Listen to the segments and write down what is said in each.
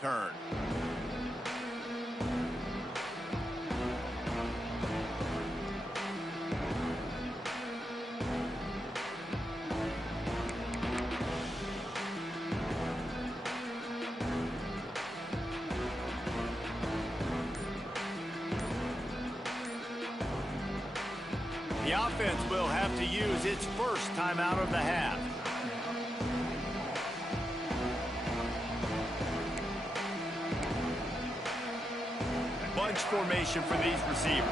turn. The offense will have to use its first timeout of the half. Bunch formation for these receivers.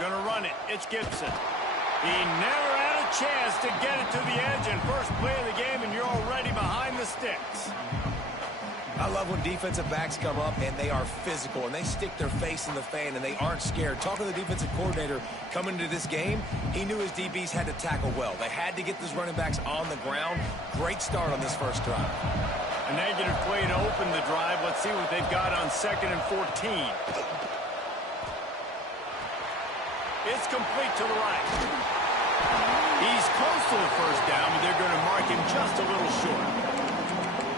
Gonna run it. It's Gibson. He never had a chance to get it to the edge, and first play of the game, and you're already behind the sticks. I love when defensive backs come up and they are physical and they stick their face in the fan and they aren't scared. Talking to the defensive coordinator coming into this game, he knew his DBs had to tackle well. They had to get those running backs on the ground. Great start on this first drive. A negative play to open the drive. Let's see what they've got on 2nd and 14. It's complete to the right. He's close to the first down, but they're going to mark him just a little short.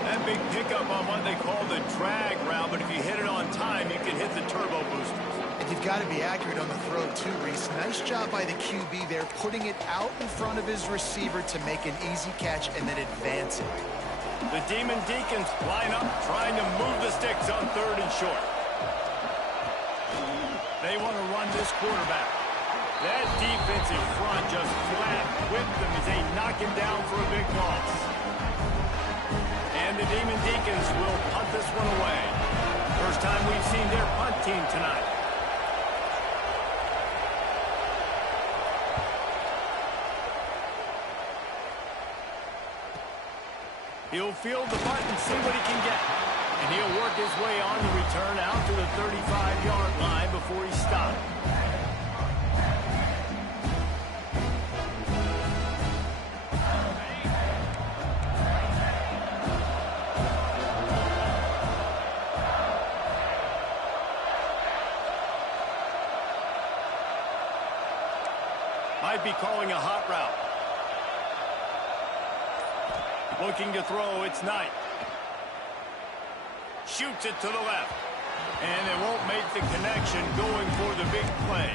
That big pickup on what they call the drag route, but if you hit it on time, you can hit the turbo boosters. And you've got to be accurate on the throw, too, Reese. Nice job by the QB there, putting it out in front of his receiver to make an easy catch and then advance it. The Demon Deacons line up, trying to move the sticks on 3rd and short. They want to run this quarterback. That defensive front just flat whipped them as they knock him down for a big loss. And the Demon Deacons will punt this one away. First time we've seen their punt team tonight. He'll field the punt and see what he can get. And he'll work his way on the return out to the 35-yard line before he stopped. Might be calling a hot route. Looking to throw, it's Knight. Shoots it to the left. And it won't make the connection going for the big play.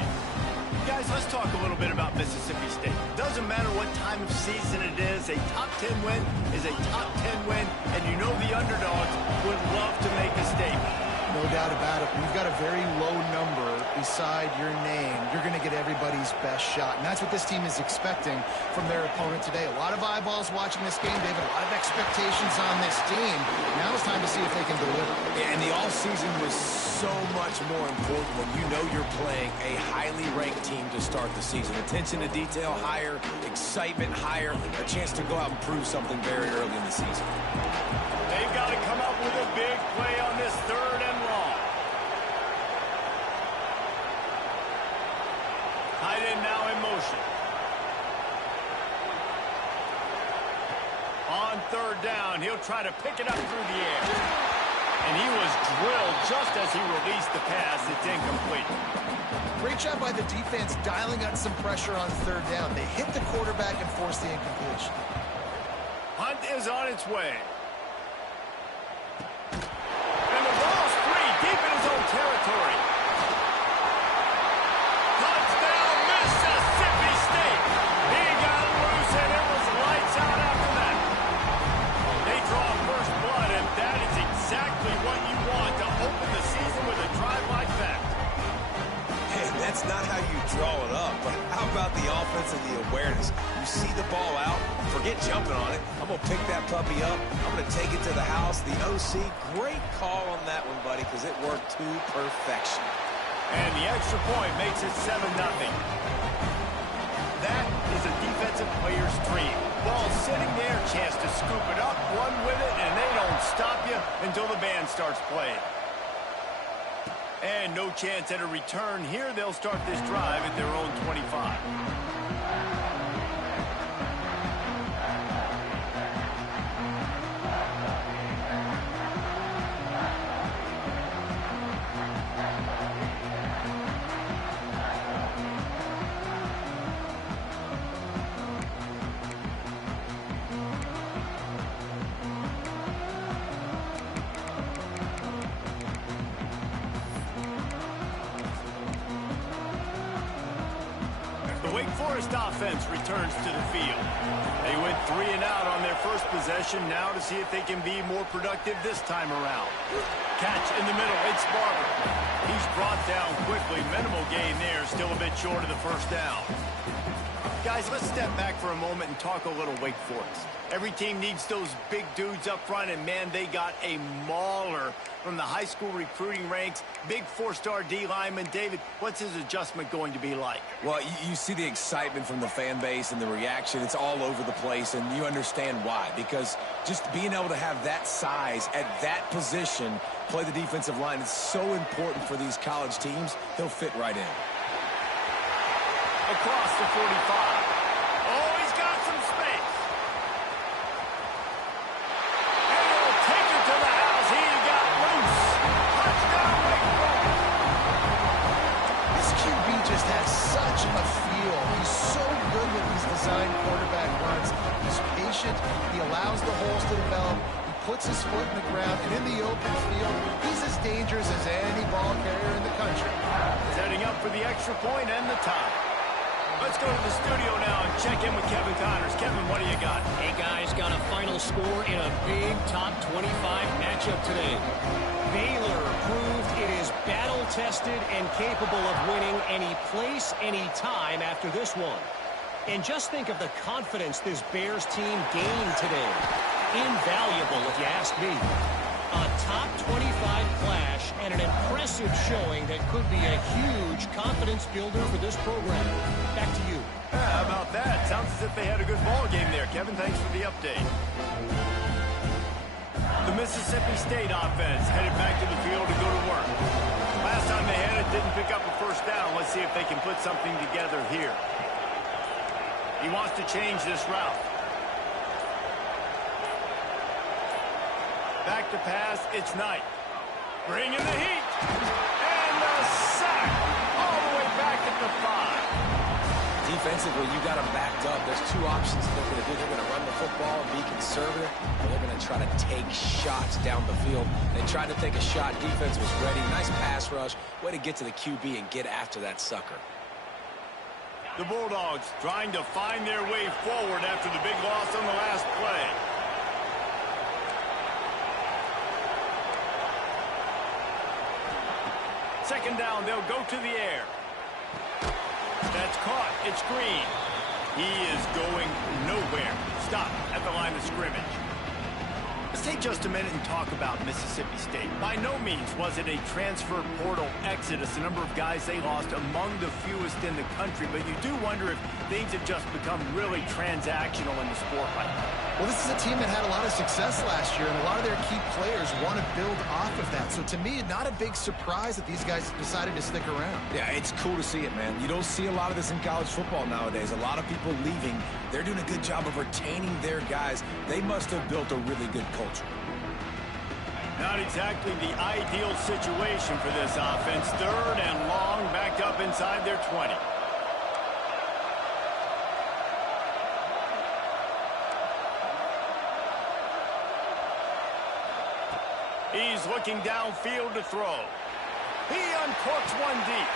Guys, let's talk a little bit about Mississippi State. Doesn't matter what time of season it is, a top 10 win is a top 10 win, and you know the underdogs would love to make a statement. No doubt about it. We've got a very low number beside your name. You're going to get everybody's best shot. And that's what this team is expecting from their opponent today. A lot of eyeballs watching this game, David. A lot of expectations on this team. Now it's time to see if they can deliver. Yeah, and the offseason was so much more important when you know you're playing a highly ranked team to start the season. Attention to detail higher, excitement higher, a chance to go out and prove something very early in the season. They've got to come up with a big play on this 3rd and long. Tight end now in motion. On 3rd down, he'll try to pick it up through the air. And he was drilled just as he released the pass. It's incomplete. Great job by the defense dialing up some pressure on 3rd down. They hit the quarterback and forced the incompletion. Hunt is on its way. And the ball's free, deep in his own territory. Touchdown, Mississippi State. He got loose, and it was lights out after that. They draw first blood, and that is exactly what you want to open the season with a drive like that. And that's not how you draw it up, but how about the offense and the awareness? You see the ball out, forget jumping on it. I'm going to pick that puppy up. I'm going to take it to the house. The OC, great call on that one, buddy, because it worked to perfection. And the extra point makes it 7-0. That is a defensive player's dream. Ball sitting there, chance to scoop it up, run with it, and they don't stop you until the band starts playing. And no chance at a return here. They'll start this drive at their own 25. Forest offense returns to the field. They went 3 and out on their first possession, now to see if they can be more productive this time around. Catch in the middle, it's Barber. He's brought down quickly, minimal gain there, still a bit short of the first down. Guys, let's step back for a moment and talk a little Wake Forest. Every team needs those big dudes up front, and man, they got a mauler from the high school recruiting ranks. Big 4-star D lineman. David, what's his adjustment going to be like? Well, you see the excitement from the fan base and the reaction. It's all over the place, and you understand why. Because just being able to have that size at that position, play the defensive line, is so important for these college teams. He'll fit right in. Across the 45. Oh, he's got some space. And he'll take it to the house. He got loose. Touchdown, Wake Forest. This QB just has such a feel. He's so good with these design quarterback runs. He's patient. He allows the holes to develop. He puts his foot in the ground. And in the open field, he's as dangerous as any ball carrier in the country. Setting up for the extra point and the tie. Let's go to the studio now and check in with Kevin Connors. Kevin, what do you got? Hey, guys, got a final score in a big top 25 matchup today. Baylor proved it is battle-tested and capable of winning any place, any time after this one. And just think of the confidence this Bears team gained today. Invaluable, if you ask me. A top 25 clash and an impressive showing that could be a huge confidence builder for this program. Back to you. How about that? Sounds as if they had a good ball game there. Kevin, thanks for the update. The Mississippi State offense headed back to the field to go to work. Last time they had it, didn't pick up a first down. Let's see if they can put something together here. He wants to change this route. Back to pass, it's Knight. Bring in the heat. And the sack. All the way back at the 5. Defensively, you got them backed up. There's two options they're going to do. They're going to run the football and be conservative, or they're going to try to take shots down the field. They tried to take a shot. Defense was ready. Nice pass rush. Way to get to the QB and get after that sucker. The Bulldogs trying to find their way forward after the big loss on the last play. Second down, they'll go to the air. That's caught. It's Green. He is going nowhere. Stop at the line of scrimmage. Let's take just a minute and talk about Mississippi State. By no means was it a transfer portal exodus. The number of guys they lost among the fewest in the country, but you do wonder if things have just become really transactional in the sport right now. Well, this is a team that had a lot of success last year, and a lot of their key players want to build off of that. So to me, not a big surprise that these guys decided to stick around. Yeah, it's cool to see it, man. You don't see a lot of this in college football nowadays. A lot of people leaving. They're doing a good job of retaining their guys. They must have built a really good culture. Not exactly the ideal situation for this offense. Third and long, backed up inside their 20. He's looking downfield to throw. He uncorks one deep.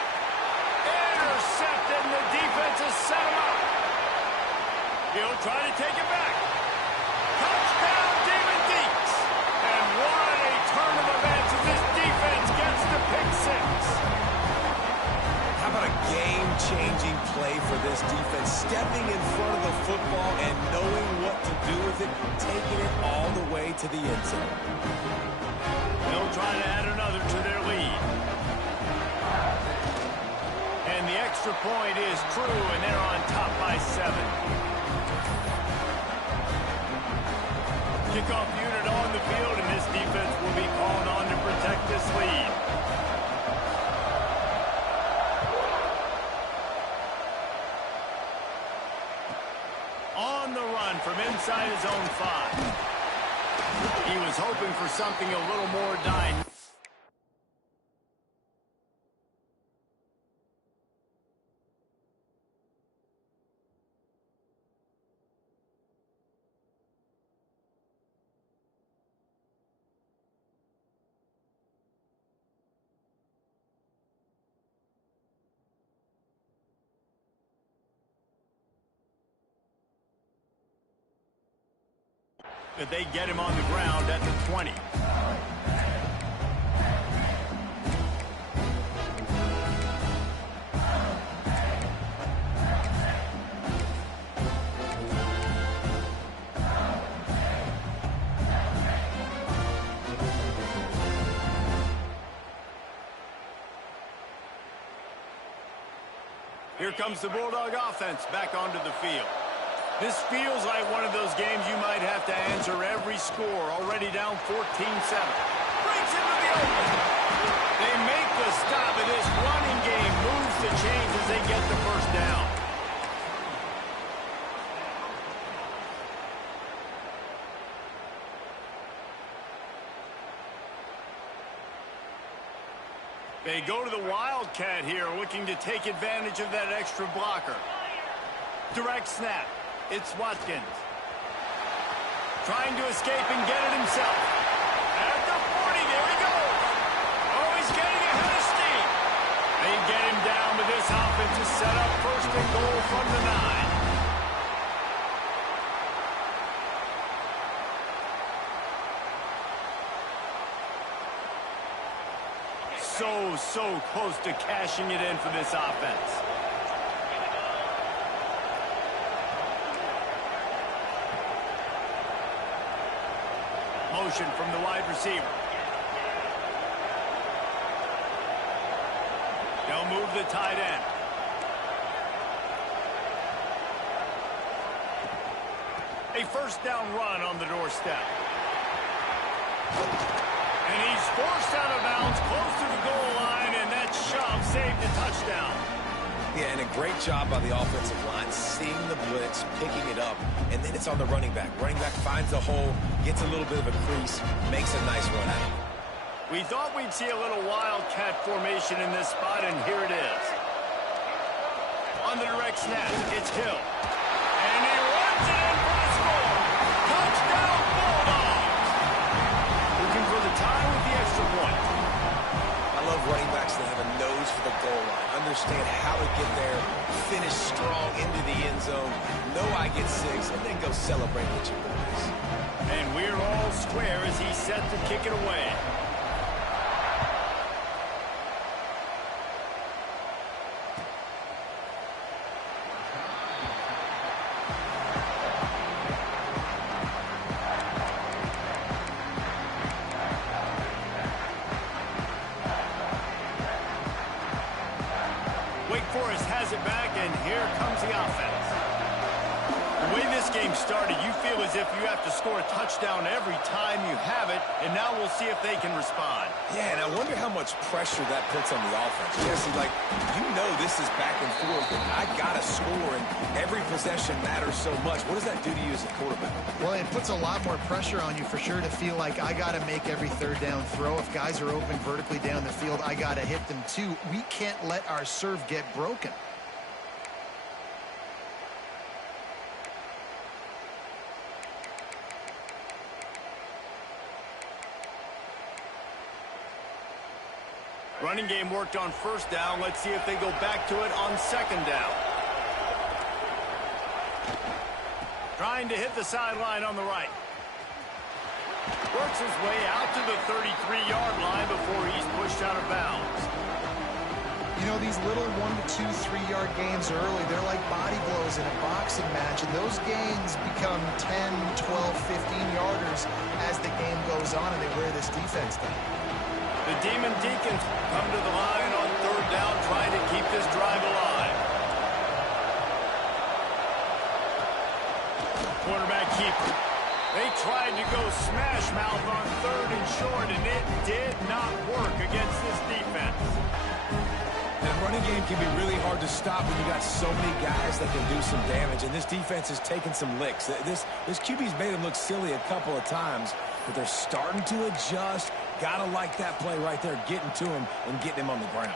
Intercepted, and the defense has set him up. He'll try to take it back. Touchdown, Demon Deeks. And what a turn of events as this defense gets the pick 6. How about a game-changing play for this defense? Stepping in front of the football and knowing what to do with it, taking it all the way to the end zone. They'll try to add another to their lead. And the extra point is true, and they're on top by 7. Kickoff unit on the field, and this defense will be called on to protect this lead. On the run from inside his own 5. He was hoping for something a little more dynamic. that they get him on the ground at the 20. Here comes the Bulldog offense back onto the field. This feels like one of those games you might have to answer every score. Already down 14-7. Breaks into the open. They make the stop, and this running game moves the chains as they get the first down. They go to the Wildcat here, looking to take advantage of that extra blocker. Direct snap. It's Watkins. Trying to escape and get it himself. At the 40, there he goes. Oh, he's getting ahead of steam. They get him down, but this offense is set up first and goal from the 9. So close to cashing it in for this offense. Motion from the wide receiver. They'll move the tight end. A first down run on the doorstep. And he's forced out of bounds close to the goal line, and that shove saved a touchdown. Yeah, and a great job by the offensive line, seeing the blitz, picking it up, and then it's on the running back. Running back finds a hole, gets a little bit of a crease, makes a nice run out. We thought we'd see a little Wildcat formation in this spot, and here it is. On the direct snap, it's Hill. And he runs it in for the score. Touchdown, Bulldogs! Looking for the tie with the extra point. I love running backs that have a nose for the goal line. Understand how to get there, finish strong into the end zone, know I get 6, and then go celebrate with your boys. And we're all square as he's set to kick it away. Has it back, and here comes the offense. The way this game started, you feel as if you have to score a touchdown every time you have it, and now we'll see if they can respond. Yeah, and I wonder how much pressure that puts on the offense. Jesse, like, you know this is back and forth, and I got to score, and every possession matters so much. What does that do to you as a quarterback? Well, it puts a lot more pressure on you for sure to feel like I got to make every third down throw. If guys are open vertically down the field, I got to hit them too. We can't let our serve get broken. Running game worked on first down. Let's see if they go back to it on second down. Trying to hit the sideline on the right. Works his way out to the 33-yard line before he's pushed out of bounds. You know, these little 1 to 2, 3-yard gains early, they're like body blows in a boxing match, and those gains become 10, 12, 15-yarders as the game goes on, and they wear this defense down. The Demon Deacons come to the line on third down, trying to keep this drive alive. Quarterback keeper. They tried to go smash mouth on third and short, and it did not work against this defense. And a running game can be really hard to stop when you got so many guys that can do some damage, and this defense is taking some licks. This QB's made them look silly a couple of times, but they're starting to adjust. Gotta like that play right there, getting to him and getting him on the ground.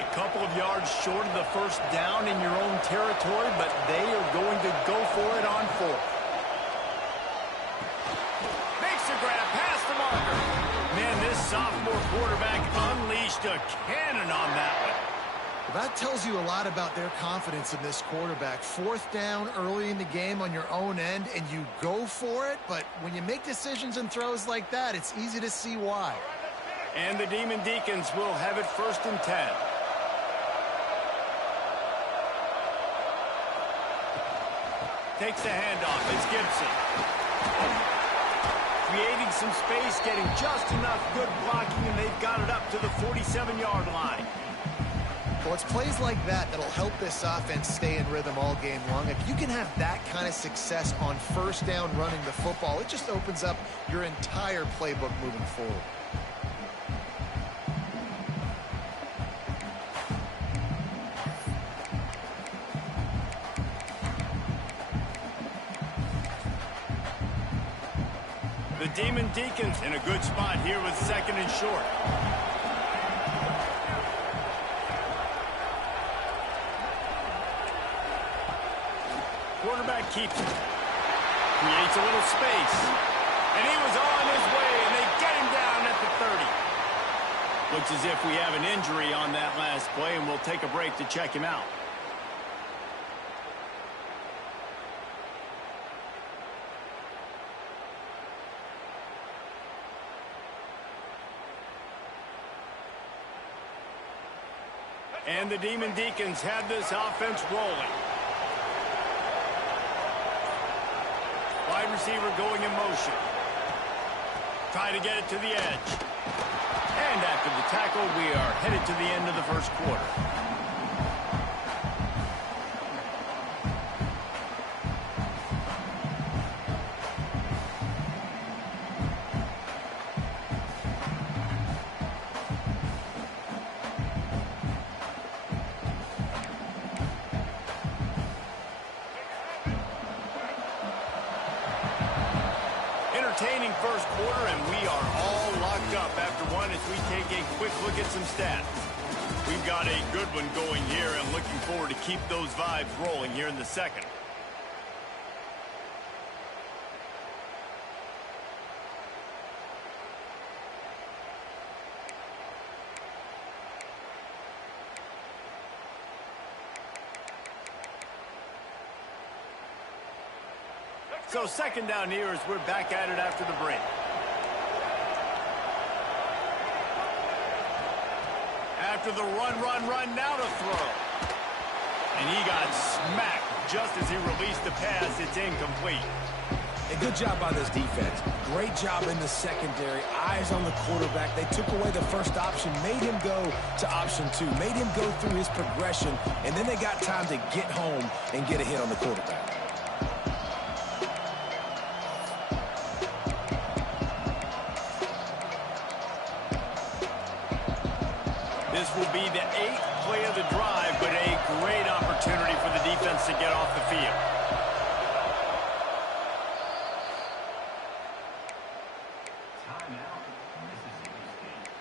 A couple of yards short of the first down in your own territory, but they are going to go for it on fourth. Makes the grab past the marker. Man, this sophomore quarterback unleashed a cannon on that one. Well, that tells you a lot about their confidence in this quarterback. Fourth down early in the game on your own end, and you go for it. But when you make decisions and throws like that, it's easy to see why. And the Demon Deacons will have it 1st and 10. Takes the handoff. It's Gibson. Creating some space, getting just enough good blocking, and they've got it up to the 47-yard line. Well, it's plays like that that'll help this offense stay in rhythm all game long. If you can have that kind of success on 1st down running the football, it just opens up your entire playbook moving forward. The Demon Deacons in a good spot here with 2nd and short. Quarterback keeps it. Creates a little space. And he was on his way, and they get him down at the 30. Looks as if we have an injury on that last play, and we'll take a break to check him out. And the Demon Deacons have this offense rolling. Wide receiver going in motion. Try to get it to the edge. And after the tackle, we are headed to the end of the 1st quarter. Entertaining 1st quarter, and we are all locked up after one as we take a quick look at some stats. We've got a good one going here and looking forward to keep those vibes rolling here in the 2nd. So 2nd down here as we're back at it after the break. After the run, now to throw. And he got smacked just as he released the pass. It's incomplete. A good job by this defense. Great job in the secondary. Eyes on the quarterback. They took away the first option, made him go to option 2, made him go through his progression, and then they got time to get home and get a hit on the quarterback. This will be the 8th play of the drive, but a great opportunity for the defense to get off the field. Timeout, Mississippi State.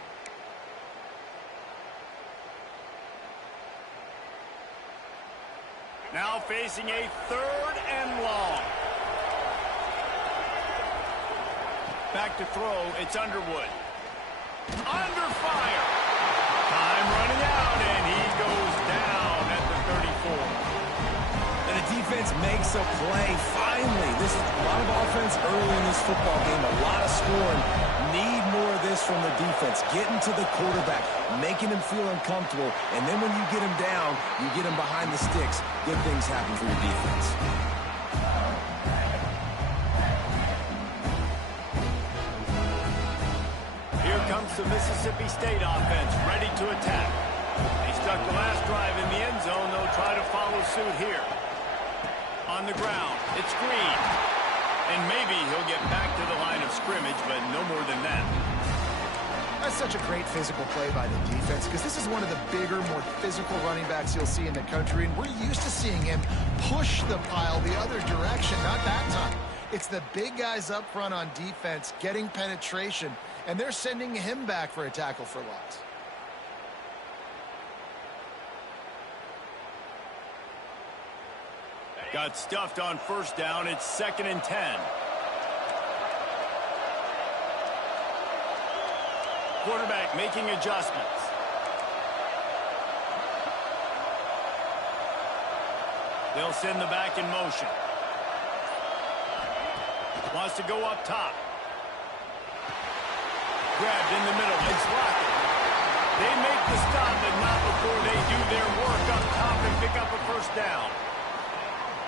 Now facing a 3rd and long. Back to throw, it's Underwood. Under fire. Time running out, and he goes down at the 34. And the defense makes a play. Finally, this is a lot of offense early in this football game, a lot of scoring. Need more of this from the defense. Getting to the quarterback, making him feel uncomfortable, and then when you get him down, you get him behind the sticks. Good things happen for your defense. Here comes the Mississippi State offense, ready to attack. They stuck the last drive in the end zone. They'll try to follow suit here. On the ground, it's Green. And maybe he'll get back to the line of scrimmage, but no more than that. That's such a great physical play by the defense because this is one of the bigger, more physical running backs you'll see in the country, and we're used to seeing him push the pile the other direction, not that time. It's the big guys up front on defense getting penetration, and they're sending him back for a tackle for loss. Got stuffed on 1st down. It's 2nd and 10. Quarterback making adjustments. They'll send the back in motion. Wants to go up top. Grabbed in the middle. It's locked. They make the stop, but not before they do their work up top and pick up a first down.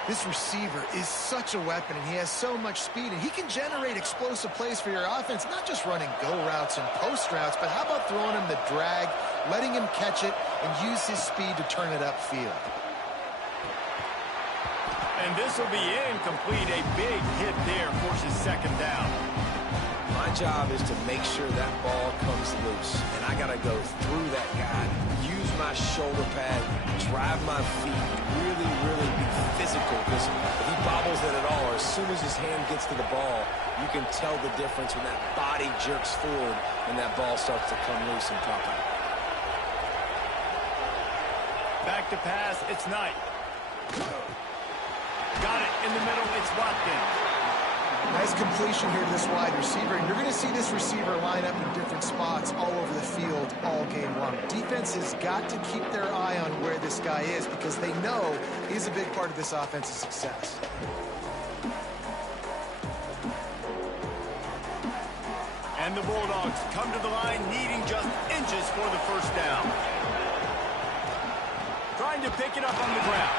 This receiver is such a weapon, and he has so much speed, and he can generate explosive plays for your offense, not just running go routes and post routes, but how about throwing him the drag, letting him catch it, and use his speed to turn it upfield. And this will be incomplete. A big hit there forces second down. My job is to make sure that ball comes loose, and I got to go through that guy, use my shoulder pad, drive my feet, really, really be physical, because if he bobbles it at all, or as soon as his hand gets to the ball, you can tell the difference when that body jerks forward and that ball starts to come loose and pop out. Back to pass, it's Knight. Got it in the middle, it's Watkins. Nice completion here to this wide receiver, and you're going to see this receiver line up in different spots all over the field all game long. Defense has got to keep their eye on where this guy is because they know he's a big part of this offense's success. And the Bulldogs come to the line needing just inches for the first down. Trying to pick it up on the ground.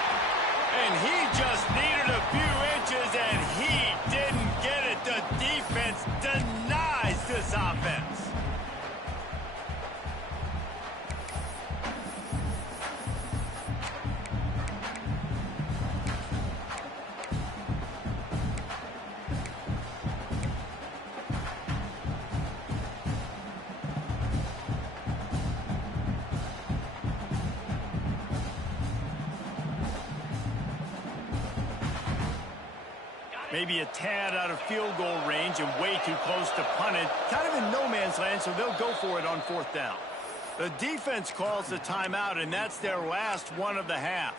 And he just needed a few inches, and he didn't get it. The defense denies this offense. Maybe a tad out of field goal range and way too close to punt it. Kind of in no man's land, so they'll go for it on fourth down. The defense calls the timeout, and that's their last one of the half.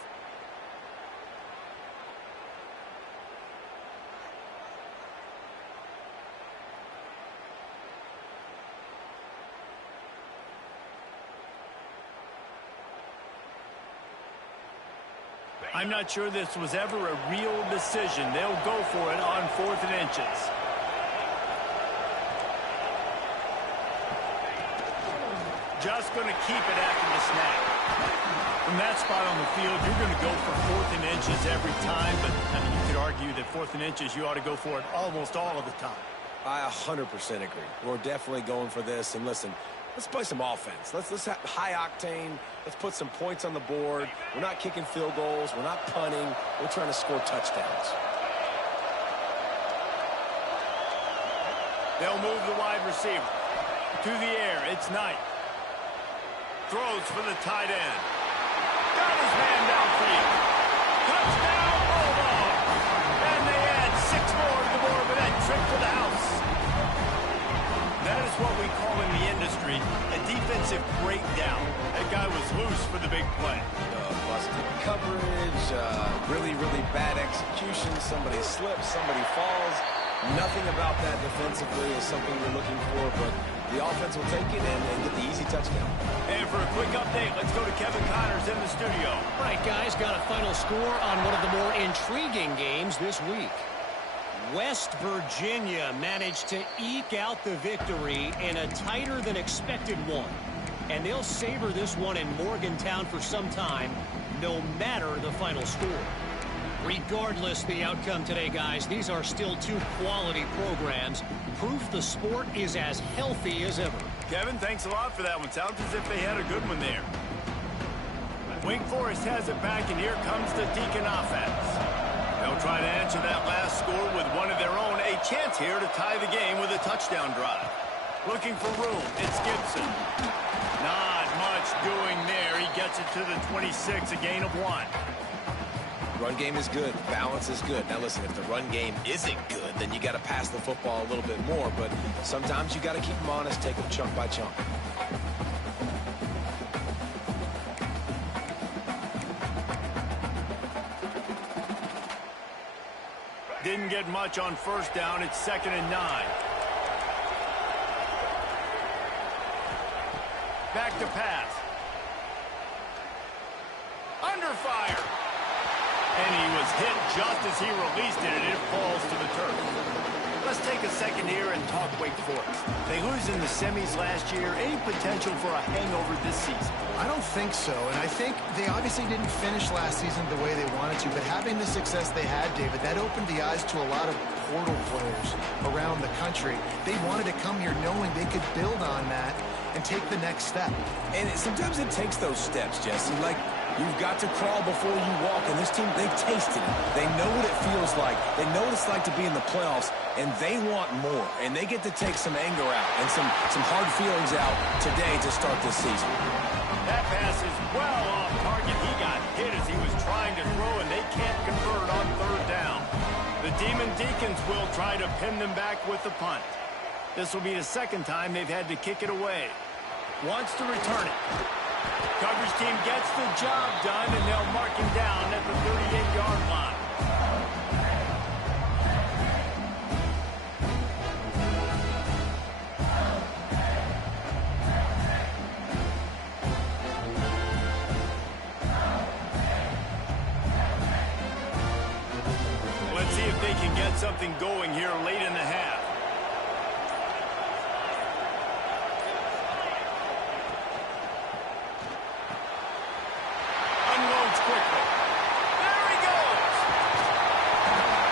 I'm not sure this was ever a real decision. They'll go for it on 4th and inches. Just going to keep it after the snap. From that spot on the field, you're going to go for 4th and inches every time, but I mean, you could argue that 4th and inches, you ought to go for it almost all of the time. I 100% agree. We're definitely going for this, and listen, let's play some offense. Let's have high octane. Let's put some points on the board. We're not kicking field goals. We're not punting. We're trying to score touchdowns. They'll move the wide receiver. To the air, it's Knight. Throws for the tight end. Got his man downfield. Touchdown, Bulldogs! And they add 6 more to the board with that trip to the house. That is what we call in the industry a defensive breakdown. That guy was loose for the big play. Busted coverage, really, really bad execution. Somebody slips, somebody falls. Nothing about that defensively is something we're looking for, but the offense will take it and get the easy touchdown. And for a quick update, let's go to Kevin Connors in the studio. All right, guys, got a final score on one of the more intriguing games this week. West Virginia managed to eke out the victory in a tighter-than-expected one. And they'll savor this one in Morgantown for some time, no matter the final score. Regardless the outcome today, guys, these are still 2 quality programs. Proof the sport is as healthy as ever. Kevin, thanks a lot for that one. Sounds as if they had a good one there. Wake Forest has it back, and here comes the Deacon offense. They'll try to answer that last score with one of their own. A chance here to tie the game with a touchdown drive. Looking for room. It's Gibson. Not much doing there. He gets it to the 26, a gain of 1. Run game is good. Balance is good. Now, listen, if the run game isn't good, then you got to pass the football a little bit more. But sometimes you got to keep them honest, take them chunk by chunk. Didn't get much on first down. It's 2nd and 9. Back to pass. Under fire. And he was hit just as he released it, and it falls to the turf. Let's take a second here and talk Wake Forest. They lose in the semis last year. Any potential for a hangover this season? I don't think so, and I think they obviously didn't finish last season the way they wanted to, but having the success they had, David, that opened the eyes to a lot of portal players around the country. They wanted to come here knowing they could build on that and take the next step. And sometimes it takes those steps, Jesse. Like, you've got to crawl before you walk, and this team, they've tasted it. They know what it feels like. They know what it's like to be in the playoffs, and they want more. And they get to take some anger out and some hard feelings out today to start this season. That pass is well off target. He got hit as he was trying to throw, and they can't convert on third down. The Demon Deacons will try to pin them back with the punt. This will be the second time they've had to kick it away. Wants to return it. Coverage team gets the job done, and they'll mark him down at the 38-yard line. Let's see if they can get something going here late in the half. Quickly. There he goes.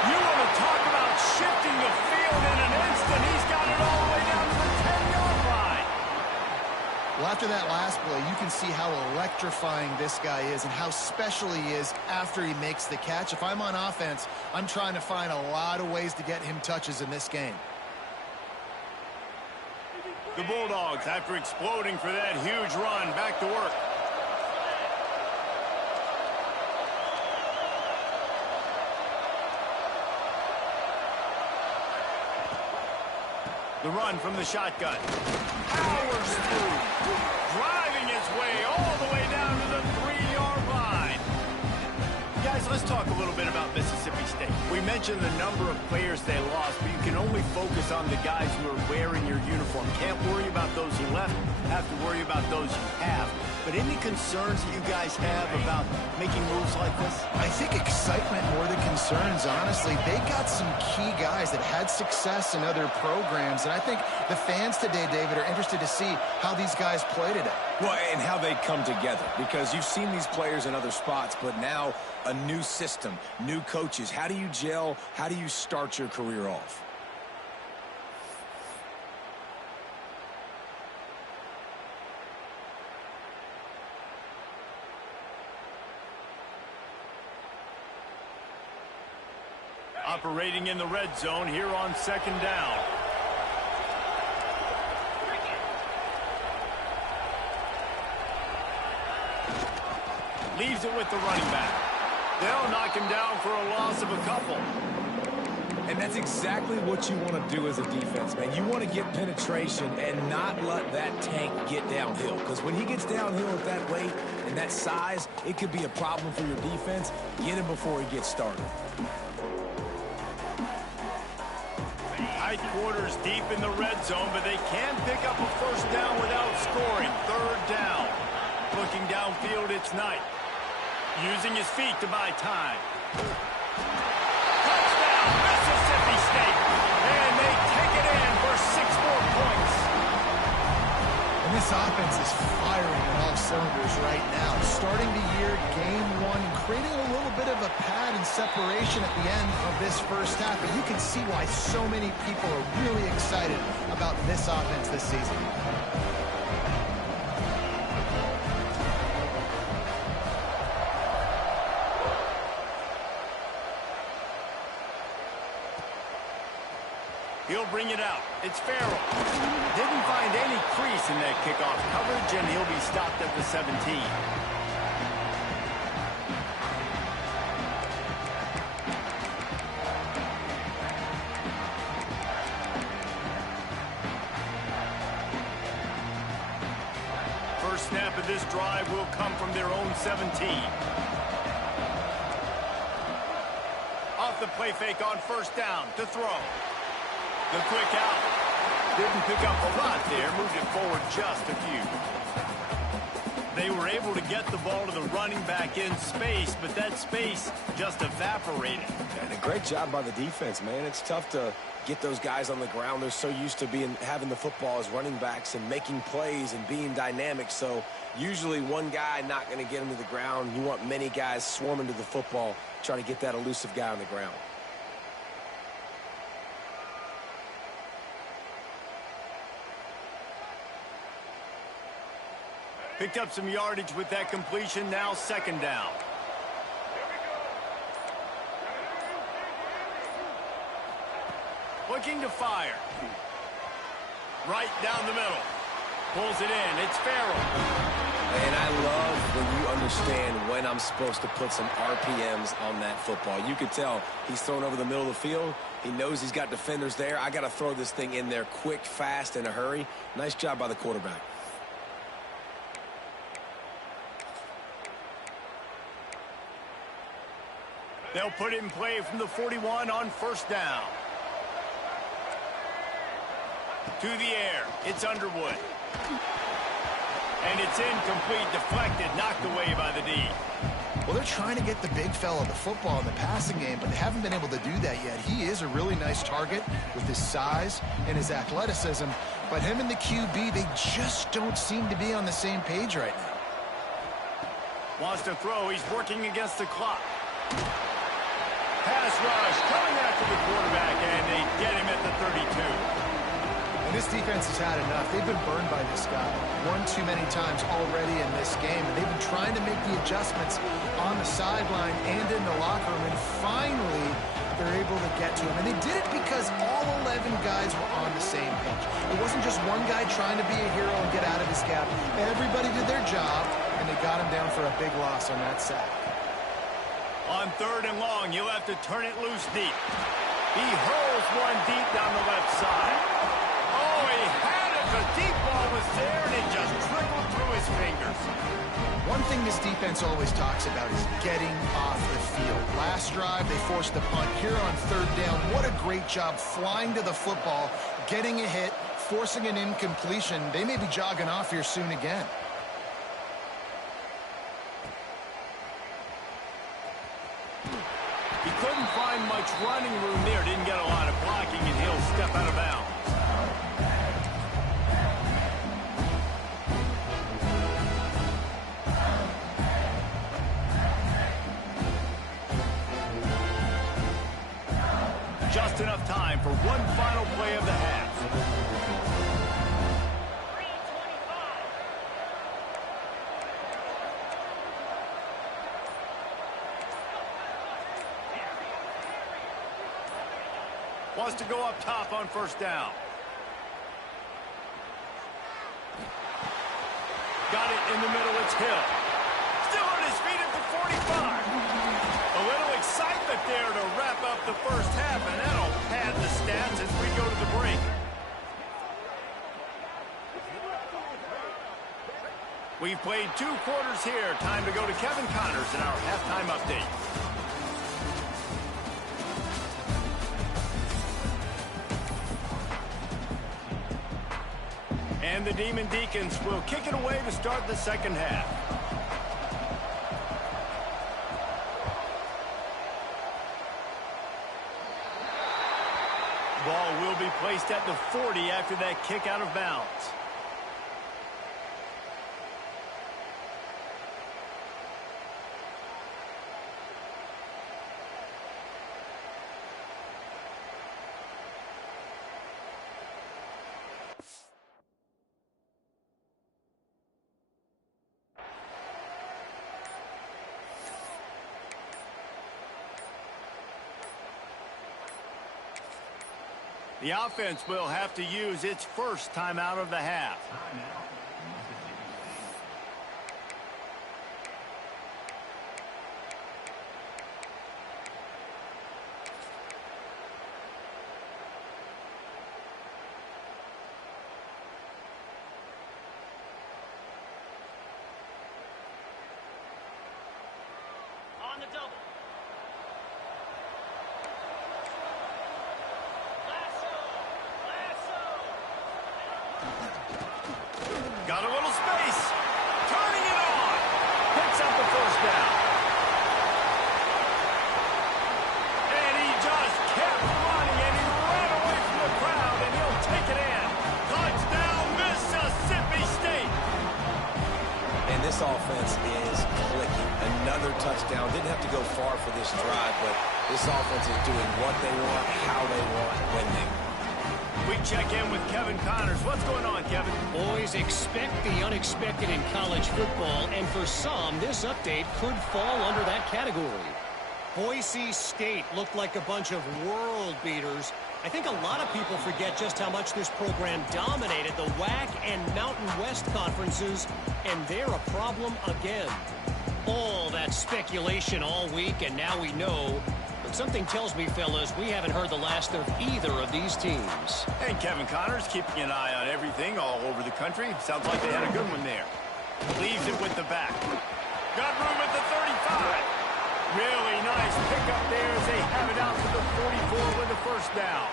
You want to talk about shifting the field in an instant. He's got it all the way down to the 10-yard line. Well, after that last play, you can see how electrifying this guy is and how special he is after he makes the catch. If I'm on offense, I'm trying to find a lot of ways to get him touches in this game. The Bulldogs, after exploding for that huge run, back to work. The run from the shotgun. Powers through. Driving his way all the way down to the 3-yard line. Guys, let's talk a little bit about Mississippi State. We mentioned the number of players they lost, but you can only focus on the guys who are wearing your uniform. Can't worry about those who left. Have to worry about those you have. But any concerns that you guys have about making moves like this? I think excitement more than concerns, honestly. They got some key guys that had success in other programs, and I think the fans today, David, are interested to see how these guys play today. Well, and how they come together, because you've seen these players in other spots, but now a new system, new coaches. How do you gel? How do you start your career off? Operating in the red zone here on second down. Leaves it with the running back. They'll knock him down for a loss of a couple. And that's exactly what you want to do as a defense, man. You want to get penetration and not let that tank get downhill. Because when he gets downhill at that weight and that size, it could be a problem for your defense. Get him before he gets started. Tight quarters deep in the red zone, but they can pick up a first down without scoring. Third down. Looking downfield, it's Knight. Using his feet to buy time. Touchdown, Mississippi State. And they take it in for 6 more points. And this offense is firing on all cylinders right now. Starting the year, game one, creating a little bit of a pad and separation at the end of this first half. But you can see why so many people are really excited about this offense this season. He'll bring it out. It's Farrell. Didn't find any crease in that kickoff coverage, and he'll be stopped at the 17. First snap of this drive will come from their own 17. Off the play fake on first down to throw. The quick out. Didn't pick up a lot there. Moved it forward just a few. They were able to get the ball to the running back in space, but that space just evaporated. And a great job by the defense, man. It's tough to get those guys on the ground. They're so used to having the football as running backs and making plays and being dynamic. So usually one guy not going to get him to the ground. You want many guys swarming to the football, trying to get that elusive guy on the ground. Picked up some yardage with that completion. Now second down. Looking to fire. Right down the middle. Pulls it in. It's Farrell. And I love when you understand when I'm supposed to put some RPMs on that football. You could tell he's thrown over the middle of the field. He knows he's got defenders there. I got to throw this thing in there quick, fast, in a hurry. Nice job by the quarterback. They'll put it in play from the 41 on first down. To the air. It's Underwood. And it's incomplete, deflected, knocked away by the D. Well, they're trying to get the big fella the football in the passing game, but they haven't been able to do that yet. He is a really nice target with his size and his athleticism, but him and the QB, they just don't seem to be on the same page right now. Wants to throw. He's working against the clock. Pass rush coming after the quarterback, and they get him at the 32. And this defense has had enough. They've been burned by this guy one too many times already in this game, and they've been trying to make the adjustments on the sideline and in the locker room, and finally they're able to get to him. And they did it because all 11 guys were on the same page. It wasn't just one guy trying to be a hero and get out of his gap. Everybody did their job, and they got him down for a big loss on that sack. On third and long, you'll have to turn it loose deep. He hurls one deep down the left side. Oh, he had it. The deep ball was there, and it just trickled through his fingers. One thing this defense always talks about is getting off the field. Last drive, they forced the punt. Here on third down, what a great job flying to the football, getting a hit, forcing an incompletion. They may be jogging off here soon again. He couldn't find much running room there. Didn't get a lot of blocking, and he'll step out of bounds. Just enough time for one final play of the half. Wants to go up top on first down. Got it in the middle. It's Hill. Still on his feet at the 45. A little excitement there to wrap up the first half, and that'll pad the stats as we go to the break. We've played 2 quarters here. Time to go to Kevin Connors in our halftime update. And the Demon Deacons will kick it away to start the second half. Ball will be placed at the 40 after that kick out of bounds. The offense will have to use its first timeout of the half. On the double. Got a little space. Turning it This offense is clicking. Another touchdown. Didn't have to go far for this drive, but this offense is doing what they want, how they want, when they want. We check in with Kevin Connors. What's going on, Kevin? Boys, expect the unexpected in college football, and for some, this update could fall under that category. Boise State looked like a bunch of world beaters. I think a lot of people forget just how much this program dominated the WAC and Mountain West conferences, and they're a problem again. All that speculation all week, and now we know. But something tells me, fellas, we haven't heard the last of either of these teams. And Kevin Connors keeping an eye on everything all over the country. Sounds like they had a good one there. Leaves it with the back. Got room at the 35. Really nice pickup there as they have it out to the 44 with a first down.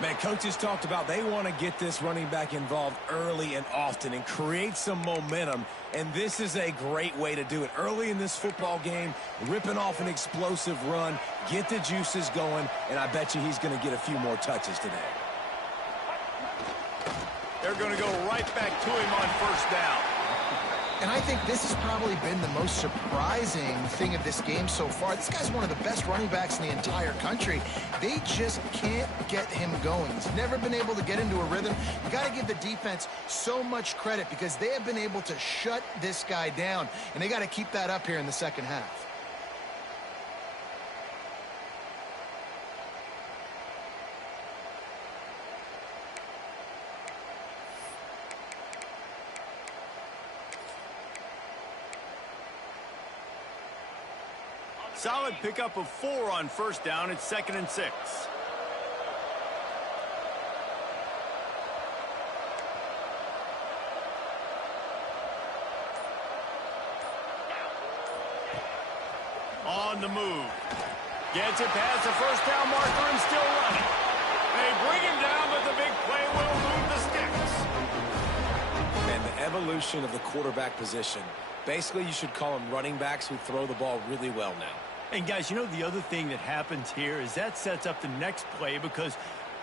Man, coaches talked about they want to get this running back involved early and often and create some momentum, and this is a great way to do it. Early in this football game, ripping off an explosive run, get the juices going, and I bet you he's going to get a few more touches today. They're going to go right back to him on first down. And I think this has probably been the most surprising thing of this game so far. This guy's one of the best running backs in the entire country. They just can't get him going. He's never been able to get into a rhythm. You got to give the defense so much credit because they have been able to shut this guy down, and they got to keep that up here in the second half. Solid pickup of 4 on first down. It's 2nd and 6. On the move. Gets it past the first down marker and still running. They bring him down, but the big play will move the sticks. And the evolution of the quarterback position. Basically, you should call them running backs who throw the ball really well now. And guys, you know the other thing that happens here is that sets up the next play because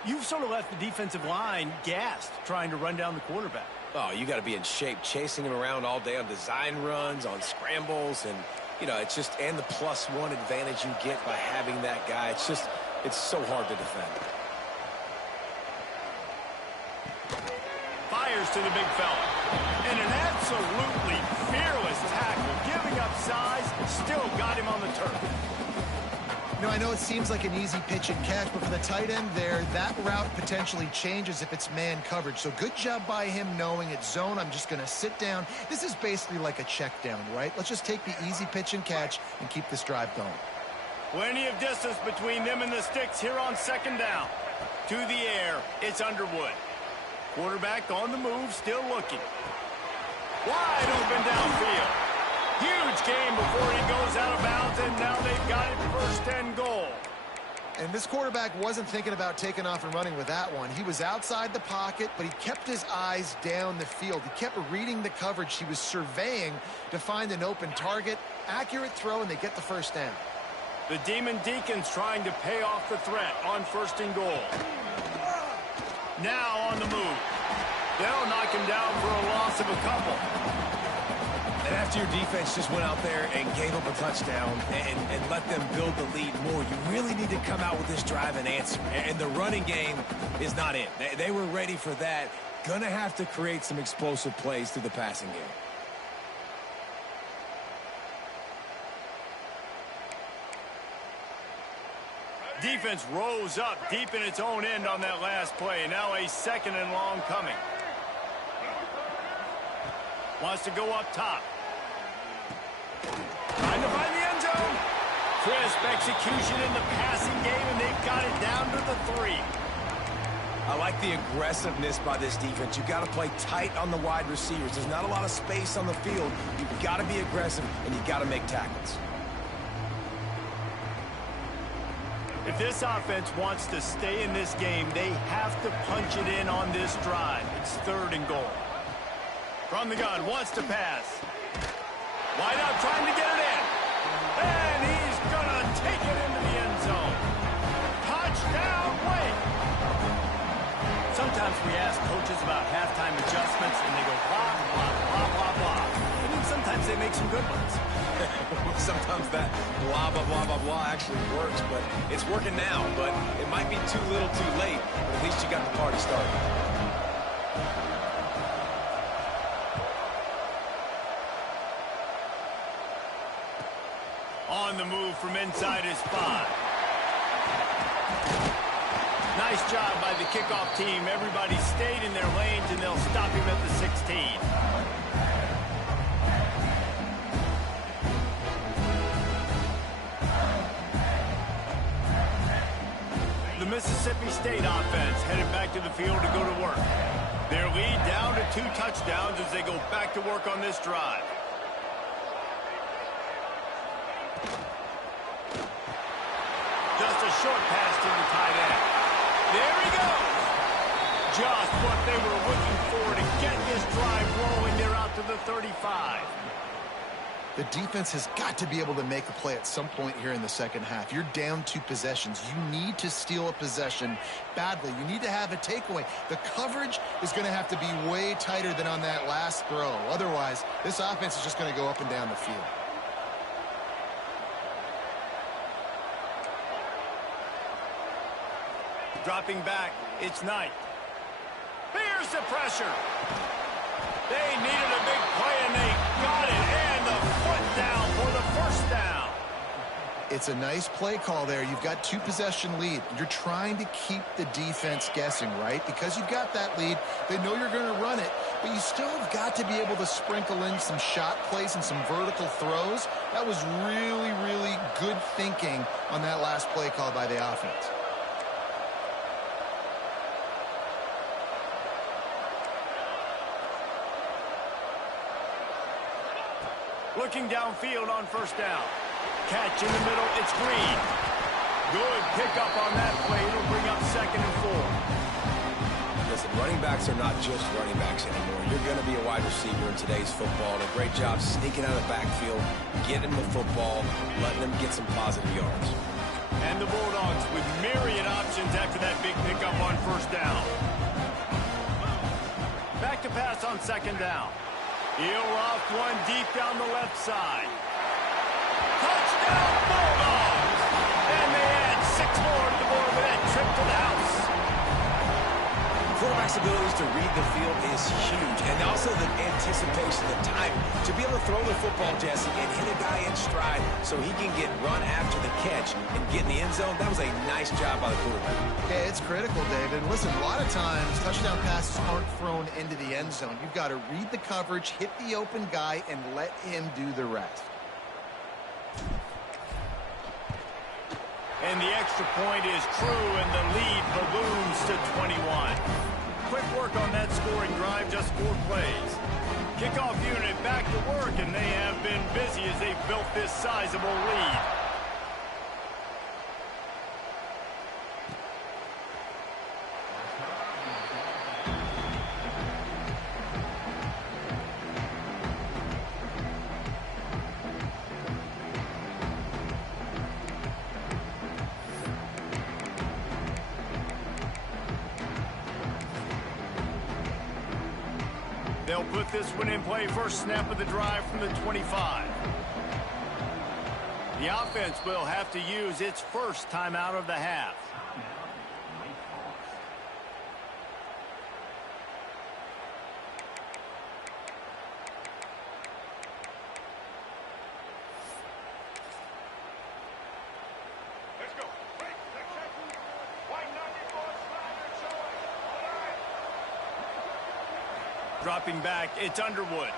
you've sort of left the defensive line gassed trying to run down the quarterback. Oh, you got to be in shape, chasing him around all day on design runs, on scrambles, and, you know, it's just, and the +1 advantage you get by having that guy. It's just, it's so hard to defend. Fires to the big fella. And an absolutely fearless tackle, giving up size, still got him on the turf. You know, I know it seems like an easy pitch and catch, but for the tight end there, that route potentially changes if it's man coverage. So good job by him knowing it's zone. I'm just going to sit down. This is basically like a check down, right? Let's just take the easy pitch and catch and keep this drive going. Plenty of distance between them and the sticks here on 2nd down. To the air, it's Underwood. Quarterback on the move, still looking. Wide open downfield. Huge game before he goes out of bounds, and now they've got it 1st and goal. And this quarterback wasn't thinking about taking off and running with that one. He was outside the pocket, but he kept his eyes down the field. He kept reading the coverage. He was surveying to find an open target. Accurate throw, and they get the 1st down. The Demon Deacons trying to pay off the threat on 1st and goal. Now on the move. They'll knock him down for a loss of a couple. And after your defense just went out there and gave up a touchdown and let them build the lead more, you really need to come out with this drive and answer. And the running game is not it. They were ready for that. Gonna have to create some explosive plays through the passing game. Defense rose up deep in its own end on that last play. Now a 2nd and long coming. Wants to go up top. Trying to find the end zone. Crisp execution in the passing game, and they've got it down to the 3. I like the aggressiveness by this defense. You got to play tight on the wide receivers. There's not a lot of space on the field. You've got to be aggressive, and you got to make tackles. If this offense wants to stay in this game, they have to punch it in on this drive. It's 3rd and goal. From the gun, wants to pass. Wide out, trying to get it in. And he's going to take it into the end zone. Touchdown, Wake! Sometimes we ask coaches about halftime adjustments, and they go blah, blah, blah, blah, blah. sometimes they make some good ones. Sometimes that blah, blah, blah, blah, blah actually works, but it's working now. But it might be too little too late, but at least you got the party started. On the move from inside his 5. Nice job by the kickoff team. Everybody stayed in their lanes, and they'll stop him at the 16. The Mississippi State offense headed back to the field to go to work. Their lead down to 2 touchdowns as they go back to work on this drive. Just a short pass to the tight end. There he goes. Just what they were looking for to get this drive rolling. They're out to the 35. The defense has got to be able to make a play at some point here in the second half. You're down 2 possessions. You need to steal a possession badly. You need to have a takeaway. The coverage is going to have to be way tighter than on that last throw. Otherwise, this offense is just going to go up and down the field. Dropping back, it's Knight. Here's the pressure. They needed a big play, and they got it. And the foot down for the first down. It's a nice play call there. You've got 2 possession lead. You're trying to keep the defense guessing, right? Because you've got that lead. They know you're going to run it, but you still have got to be able to sprinkle in some shot plays and some vertical throws. That was really, really good thinking on that last play call by the offense. Looking downfield on first down. Catch in the middle, it's Green. Good pickup on that play. It'll bring up 2nd and 4. Listen, running backs are not just running backs anymore. You're going to be a wide receiver in today's football. And a great job sneaking out of the backfield, getting the football, letting them get some positive yards. And the Bulldogs with myriad options after that big pickup on first down. Back to pass on 2nd down. He'll off one deep down the left side. Touchdown, Bulldogs! And they add 6 more to the board with that trip to the house. Quarterback's abilities to read the field is huge, and also the anticipation, the time to be able to throw the football, Jesse, and hit a guy in stride so he can get run after the catch and get in the end zone. That was a nice job by the quarterback. Yeah, it's critical, David. Listen, a lot of times touchdown passes aren't thrown into the end zone. You've got to read the coverage, hit the open guy, and let him do the rest. And the extra point is true, and the lead balloons to 21. Quick work on that scoring drive, just 4 plays. Kickoff unit back to work, and they have been busy as they've built this sizable lead. They'll put this one in play. First snap of the drive from the 25. The offense will have to use its first timeout of the half. Dropping back, it's Underwood.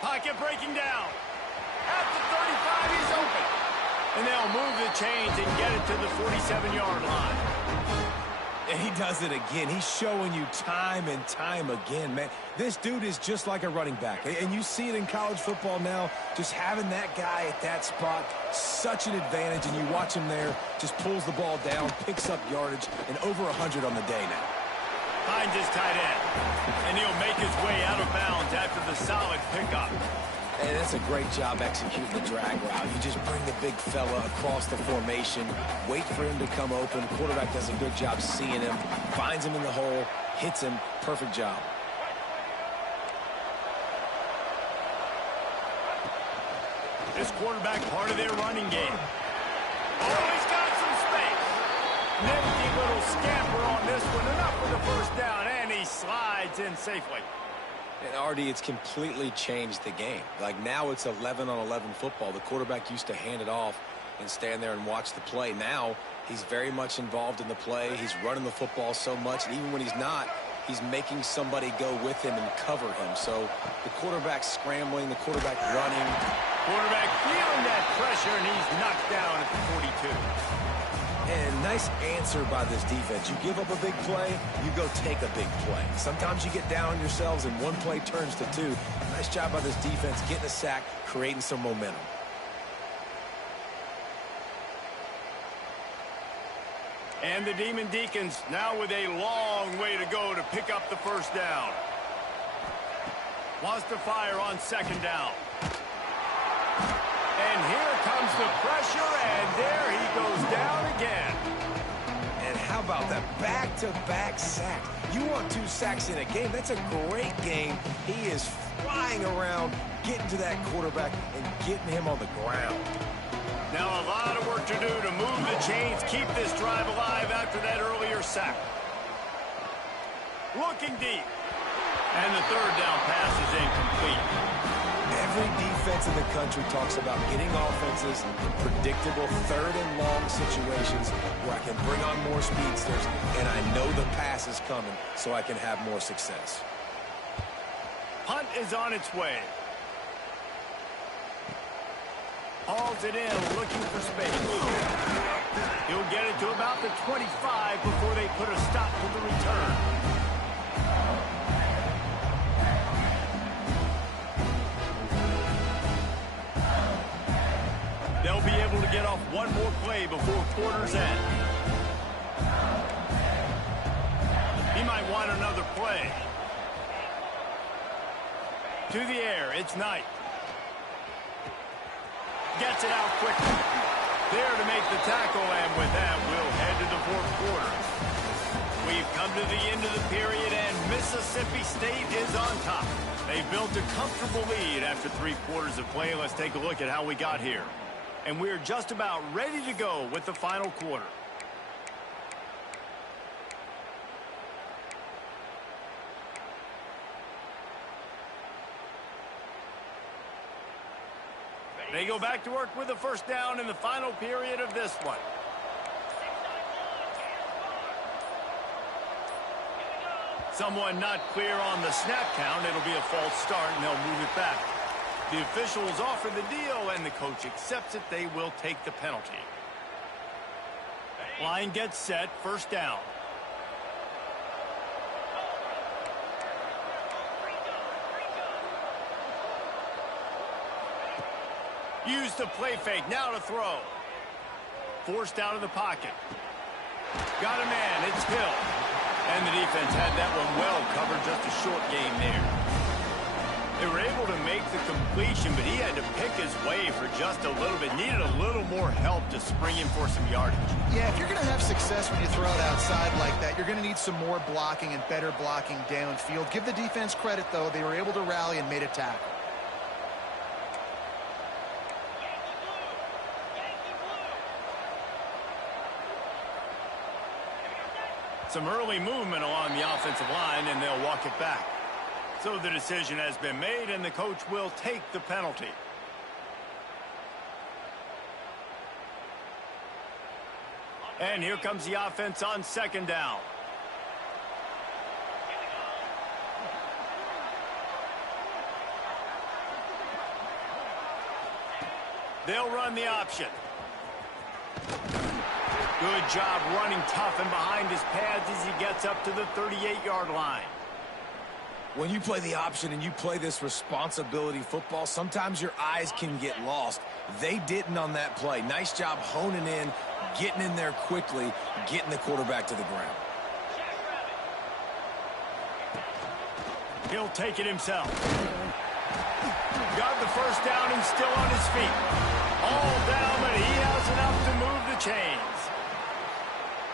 Pocket breaking down. At the 35, he's open. And they'll move the chains and get it to the 47-yard line. And he does it again. He's showing you time and time again, man. This dude is just like a running back. And you see it in college football now. Just having that guy at that spot, such an advantage. And you watch him there, just pulls the ball down, picks up yardage, and over 100 on the day now. Finds his tight end. And he'll make his way out of bounds after the solid pickup. And that's a great job executing the drag route. You just bring the big fella across the formation, wait for him to come open. Quarterback does a good job seeing him, finds him in the hole, hits him. Perfect job. This quarterback part of their running game. Oh, he's got some space. Nifty little scamper on this one. Enough for the first down, and he slides in safely. And Artie, it's completely changed the game. Like now it's 11-on-11 football. The quarterback used to hand it off and stand there and watch the play. Now he's very much involved in the play. He's running the football so much, and even when he's not, he's making somebody go with him and cover him. So the quarterback scrambling, the quarterback running. Quarterback feeling that pressure, and he's knocked down at the 42. And nice answer by this defense. You give up a big play, you go take a big play. Sometimes you get down on yourselves and one play turns to two. Nice job by this defense getting a sack, creating some momentum. And the Demon Deacons now with a long way to go to pick up the first down. Wants to fire on second down. And here comes the pressure, and there he goes down again. And how about that back-to-back sack? You want 2 sacks in a game, that's a great game. He is flying around, getting to that quarterback and getting him on the ground. Now a lot of work to do to move the chains, keep this drive alive after that earlier sack. Looking deep. And the third down pass is incomplete. Every defense in the country talks about getting offenses in predictable third and long situations where I can bring on more speedsters and I know the pass is coming so I can have more success. Punt is on its way. Hauls it in, looking for space. He'll get it to about the 25 before they put a stop to the return. They'll be able to get off one more play before quarter's end. He might want another play. To the air, it's Knight. Gets it out quickly. There to make the tackle, and with that, we'll head to the fourth quarter. We've come to the end of the period, and Mississippi State is on top. They built a comfortable lead after 3 quarters of play. Let's take a look at how we got here. And we're just about ready to go with the final quarter. They go back to work with the first down in the final period of this one. Someone not clear on the snap count. It'll be a false start, and they'll move it back. The officials offer the deal, and the coach accepts it. They will take the penalty. Line gets set, first down. Use the play fake, now to throw. Forced out of the pocket. Got a man, it's Hill. And the defense had that one well covered, just a short game there. They were able to make the completion, but he had to pick his way for just a little bit. Needed a little more help to spring him for some yardage. Yeah, if you're going to have success when you throw it outside like that, you're going to need some more blocking and better blocking downfield. Give the defense credit, though. They were able to rally and made a tackle. Some early movement along the offensive line, and they'll walk it back. So the decision has been made, and the coach will take the penalty. And here comes the offense on second down. They'll run the option. Good job running tough and behind his pads as he gets up to the 38-yard line. When you play the option and you play this responsibility football, sometimes your eyes can get lost. They didn't on that play. Nice job honing in, getting in there quickly, getting the quarterback to the ground. He'll take it himself. Got the first down and still on his feet. All down, but he has enough to move the chains.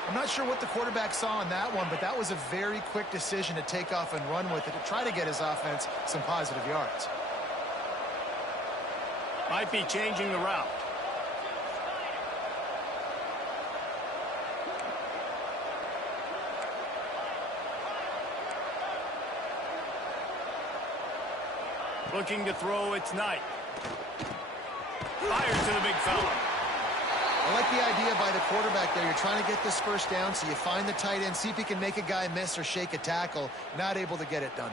I'm not sure what the quarterback saw on that one, but that was a very quick decision to take off and run with it to try to get his offense some positive yards. Might be changing the route. Looking to throw, it's Knight. Fires to the big fella. I like the idea by the quarterback there. You're trying to get this first down, so you find the tight end, see if he can make a guy miss or shake a tackle. Not able to get it done.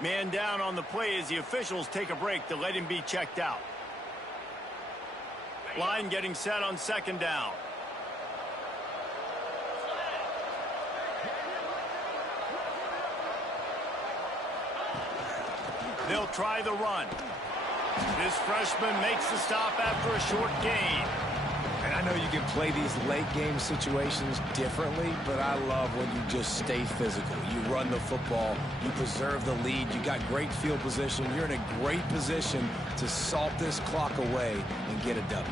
Man down on the play as the officials take a break to let him be checked out. Line getting set on second down. They'll try the run. This freshman makes the stop after a short gain. And I know you can play these late game situations differently, but I love when you just stay physical. You run the football, you preserve the lead, you got great field position, you're in a great position to salt this clock away and get a W.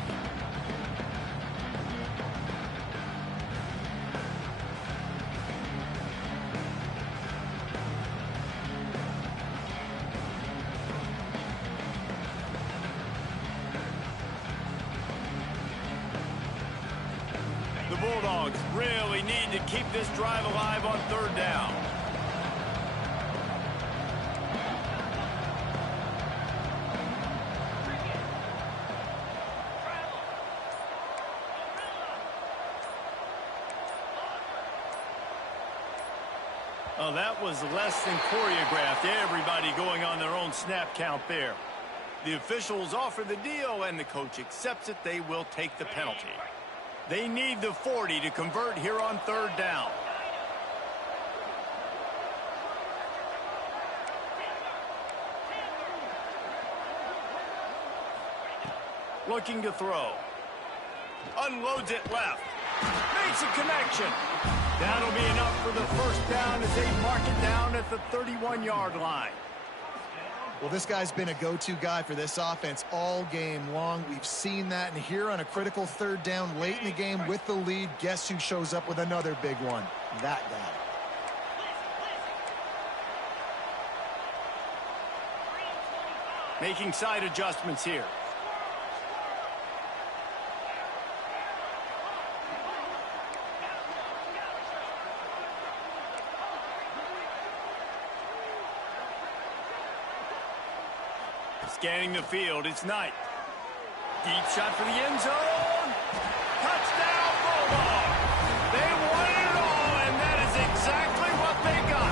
Bulldogs really need to keep this drive alive on third down. Oh, that was less than choreographed. Everybody going on their own snap count there. The officials offer the deal, and the coach accepts it. They will take the penalty. They need the 40 to convert here on third down. Looking to throw. Unloads it left. Makes a connection. That'll be enough for the first down as they mark it down at the 31-yard line. Well, this guy's been a go-to guy for this offense all game long. We've seen that, and here on a critical third down late in the game with the lead, guess who shows up with another big one? That guy. Making side adjustments here. Scanning the field, it's Knight. Deep shot for the end zone. Touchdown, Bulldog. They wanted it all, and that is exactly what they got.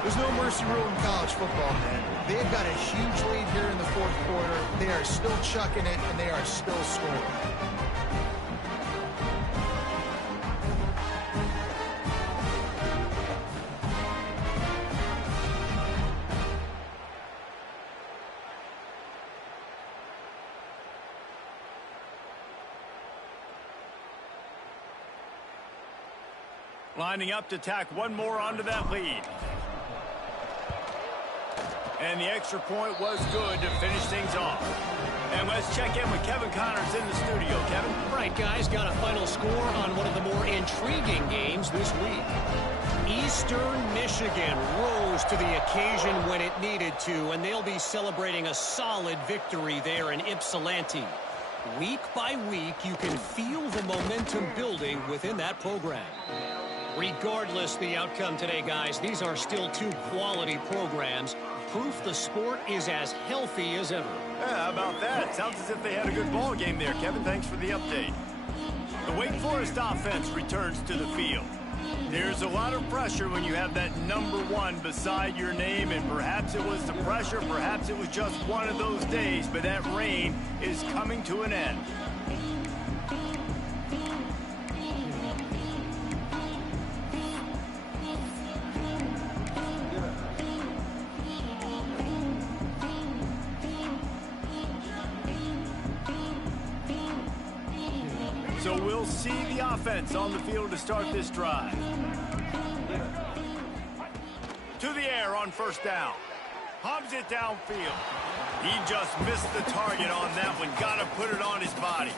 There's no mercy rule in college football, man. They've got a huge lead here in the fourth quarter. They are still chucking it, and they are still scoring. Lining up to tack one more onto that lead. And the extra point was good to finish things off. And let's check in with Kevin Connors in the studio. Kevin? Right, guys, got a final score on one of the more intriguing games this week. Eastern Michigan rose to the occasion when it needed to, and they'll be celebrating a solid victory there in Ypsilanti. Week by week, you can feel the momentum building within that program. Regardless the outcome today, guys, these are still two quality programs. Proof the sport is as healthy as ever. Yeah, how about that? Sounds as if they had a good ball game there, Kevin. Thanks for the update. The Wake Forest offense returns to the field. There's a lot of pressure when you have that number one beside your name, and perhaps it was the pressure, perhaps it was just one of those days, but that reign is coming to an end. So we'll see the offense on the field to start this drive. To the air on first down. Hobs it downfield. He just missed the target on that one. Got to put it on his body.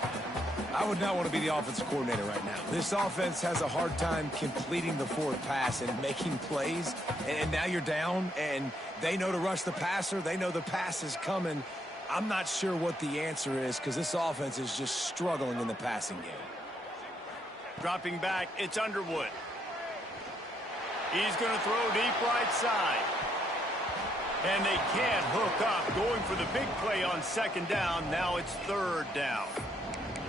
I would not want to be the offensive coordinator right now. This offense has a hard time completing the forward pass and making plays. And now you're down, and they know to rush the passer. They know the pass is coming. I'm not sure what the answer is because this offense is just struggling in the passing game. Dropping back, it's Underwood. He's going to throw deep right side. And they can't hook up, going for the big play on second down. Now it's third down.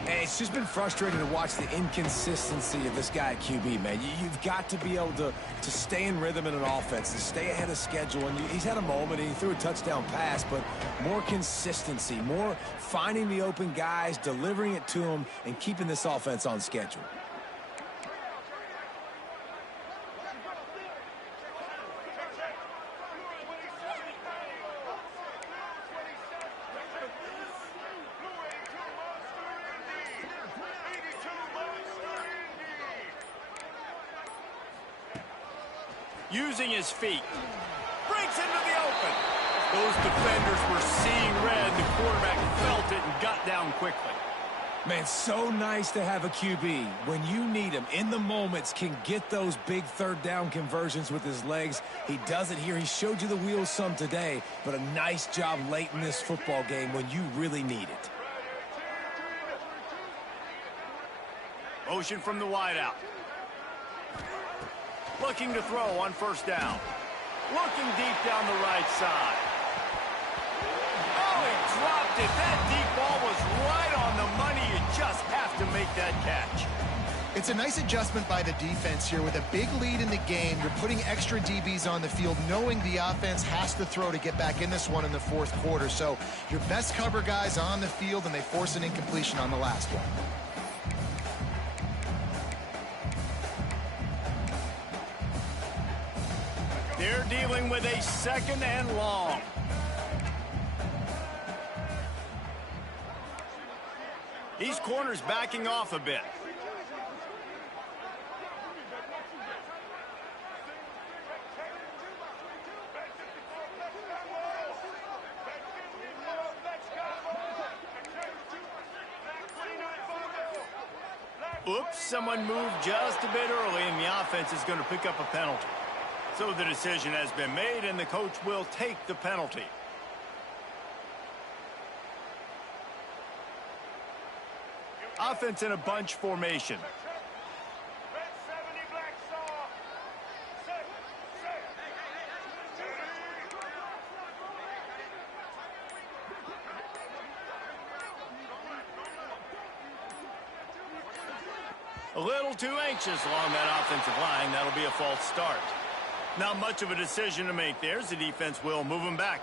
And it's just been frustrating to watch the inconsistency of this guy at QB, man. You've got to be able to stay in rhythm in an offense, to stay ahead of schedule. And he's had a moment, and he threw a touchdown pass, but more consistency, more finding the open guys, delivering it to them, and keeping this offense on schedule. Using his feet. Breaks into the open. Those defenders were seeing red. The quarterback felt it and got down quickly. Man, so nice to have a QB. When you need him, in the moments, can get those big third down conversions with his legs. He does it here. He showed you the wheels some today, but a nice job late in this football game when you really need it. Motion from the wideout. Looking to throw on first down. Looking deep down the right side. Oh, he dropped it. That deep ball was right on the money. You just have to make that catch. It's a nice adjustment by the defense here. With a big lead in the game, you're putting extra DBs on the field, knowing the offense has to throw to get back in this one in the fourth quarter. So your best cover guys on the field, and they force an incompletion on the last one. They're dealing with a second and long. These corners backing off a bit. Oops, someone moved just a bit early, and the offense is going to pick up a penalty. So the decision has been made, and the coach will take the penalty. Offense in a bunch formation. A little too anxious along that offensive line. That'll be a false start. Not much of a decision to make there, as the defense will move him back.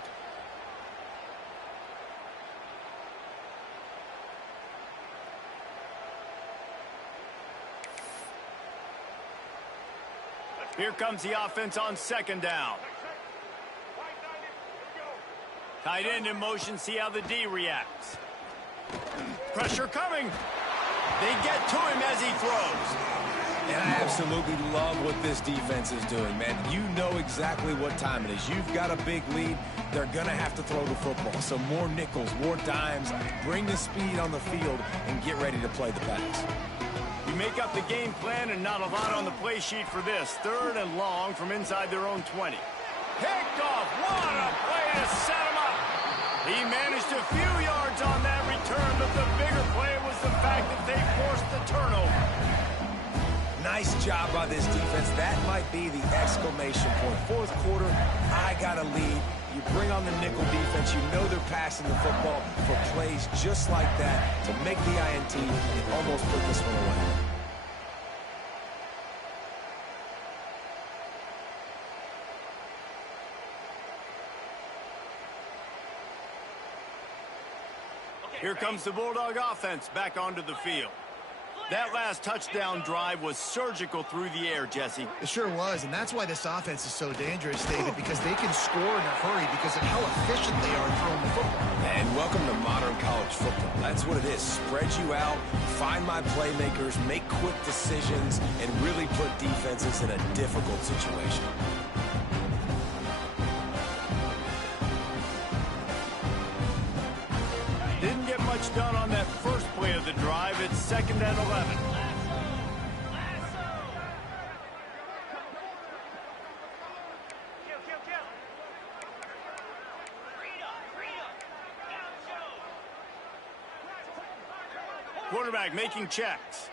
Here comes the offense on second down. Tight end in motion, see how the D reacts. Pressure coming. They get to him as he throws. And I absolutely love what this defense is doing, man. You know exactly what time it is. You've got a big lead. They're going to have to throw the football. So more nickels, more dimes. Bring the speed on the field and get ready to play the pass. You make up the game plan and not a lot on the play sheet for this. Third and long from inside their own 20. Picked off. What a play to set him up. He managed a few yards on that return, but the bigger play was the fact that they forced the turnover. Nice job by this defense. That might be the exclamation point. Fourth quarter, I got a lead. You bring on the nickel defense. You know they're passing the football for plays just like that to make the INT and almost put this one away. Here comes the Bulldog offense back onto the field. That last touchdown drive was surgical through the air, Jesse. It sure was, and that's why this offense is so dangerous, David, because they can score in a hurry because of how efficient they are throwing the football. And welcome to modern college football. That's what it is. Spread you out, find my playmakers, make quick decisions, and really put defenses in a difficult situation. Didn't get much done on that first play of the drive. It's second and 11. Quarterback making checks.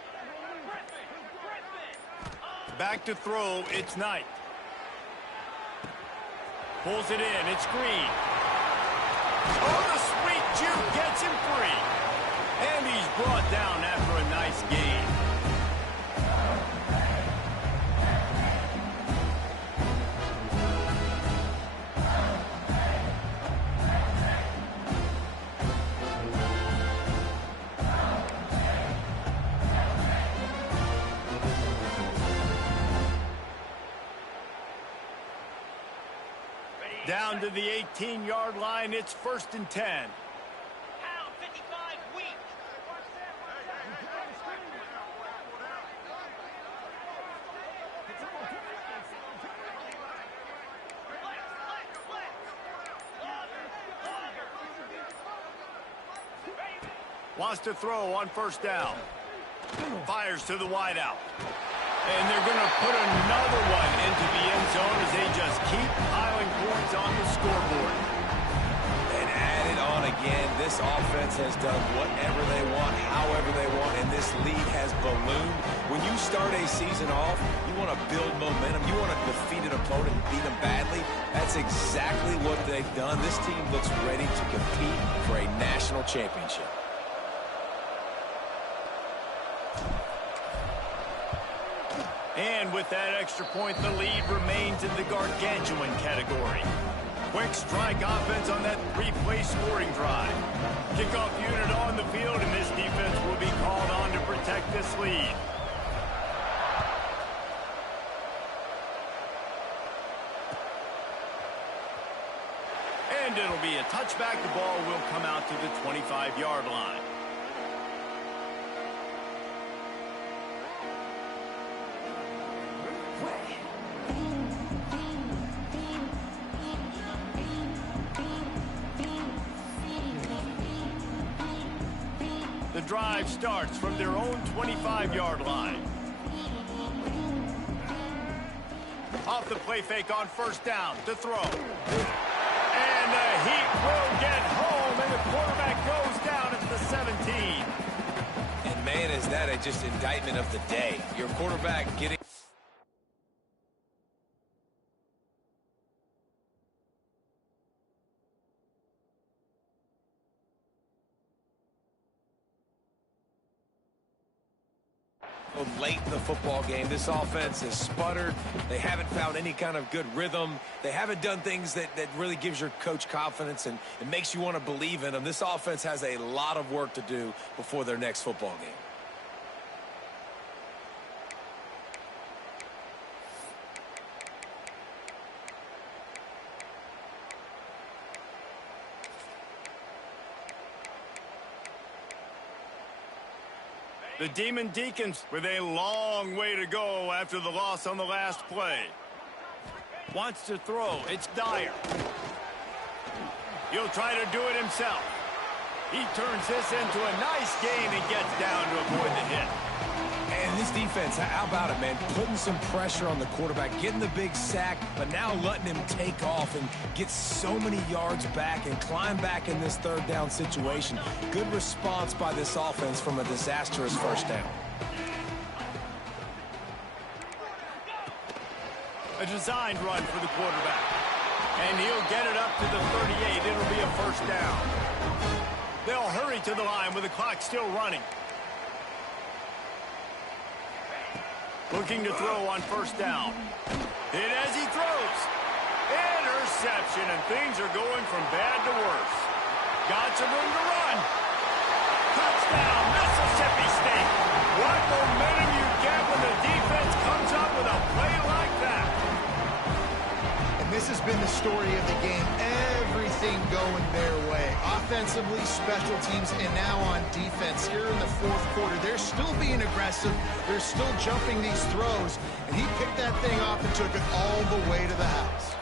Back to throw, it's Knight. Pulls it in, it's Green. Oh, the sweet juke gets him free. And he's brought down after a nice gain. Down to the 18-yard line, it's 1st and 10. Pound 55 weak. Wants to throw on 1st down. Fires to the wideout. And they're going to put another one into the end zone as they just keep piling points on the scoreboard. And add it on again. This offense has done whatever they want, however they want, and this lead has ballooned. When you start a season off, you want to build momentum. You want to defeat an opponent and beat them badly. That's exactly what they've done. This team looks ready to compete for a national championship. And with that extra point, the lead remains in the gargantuan category. Quick strike offense on that 3-play scoring drive. Kickoff unit on the field, and this defense will be called on to protect this lead. And it'll be a touchback. The ball will come out to the 25-yard line. The drive starts from their own 25-yard line. Off the play fake on 1st down to throw. And the Heat will get home, and the quarterback goes down at the 17. And man, is that just indictment of the day. Your quarterback getting... late in the football game. This offense has sputtered. They haven't found any kind of good rhythm. They haven't done things that really gives your coach confidence and it makes you want to believe in them. This offense has a lot of work to do before their next football game. The Demon Deacons with a long way to go after the loss on the last play. Wants to throw. It's Dyer. He'll try to do it himself. He turns this into a nice gain and gets down to avoid the hit. And this defense, how about it, man? Putting some pressure on the quarterback, getting the big sack, but now letting him take off and get so many yards back and climb back in this 3rd down situation. Good response by this offense from a disastrous 1st down. A designed run for the quarterback. And he'll get it up to the 38. It'll be a 1st down. They'll hurry to the line with the clock still running. Looking to throw on 1st down. Hit as he throws. Interception, and things are going from bad to worse. Got some room to run. Touchdown, Mississippi State. What momentum you get when the defense comes up with a play like that. And this has been the story of the game. Everything going their way. Offensively, special teams, and now on defense. Here in the 4th quarter, they're still being aggressive. They're still jumping these throws. And he picked that thing off and took it all the way to the house.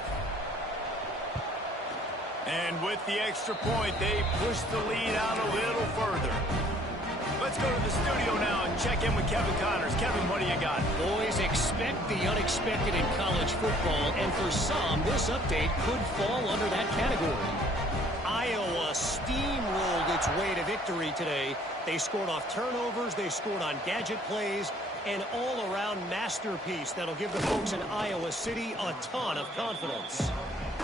And with the extra point, they push the lead out a little further. Let's go to the studio now and check in with Kevin Connors. Kevin, what do you got? Boys, expect the unexpected in college football, and for some, this update could fall under that category. Iowa steamrolled its way to victory today. They scored off turnovers, they scored on gadget plays, an all-around masterpiece that'll give the folks in Iowa City a ton of confidence.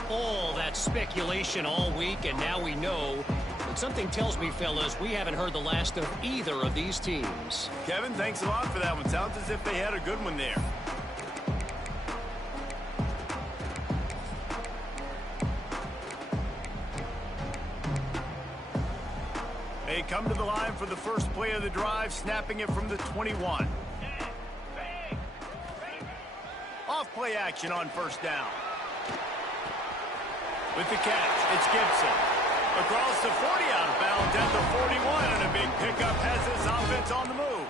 All that speculation all week, and now we know. But something tells me, fellas, we haven't heard the last of either of these teams. Kevin, thanks a lot for that one. Sounds as if they had a good one there. They come to the line for the first play of the drive, snapping it from the 21. Off play action on first down. With the catch, it's Gibson. Across the 40, out of bounds at the 41, and a big pickup has this offense on the move.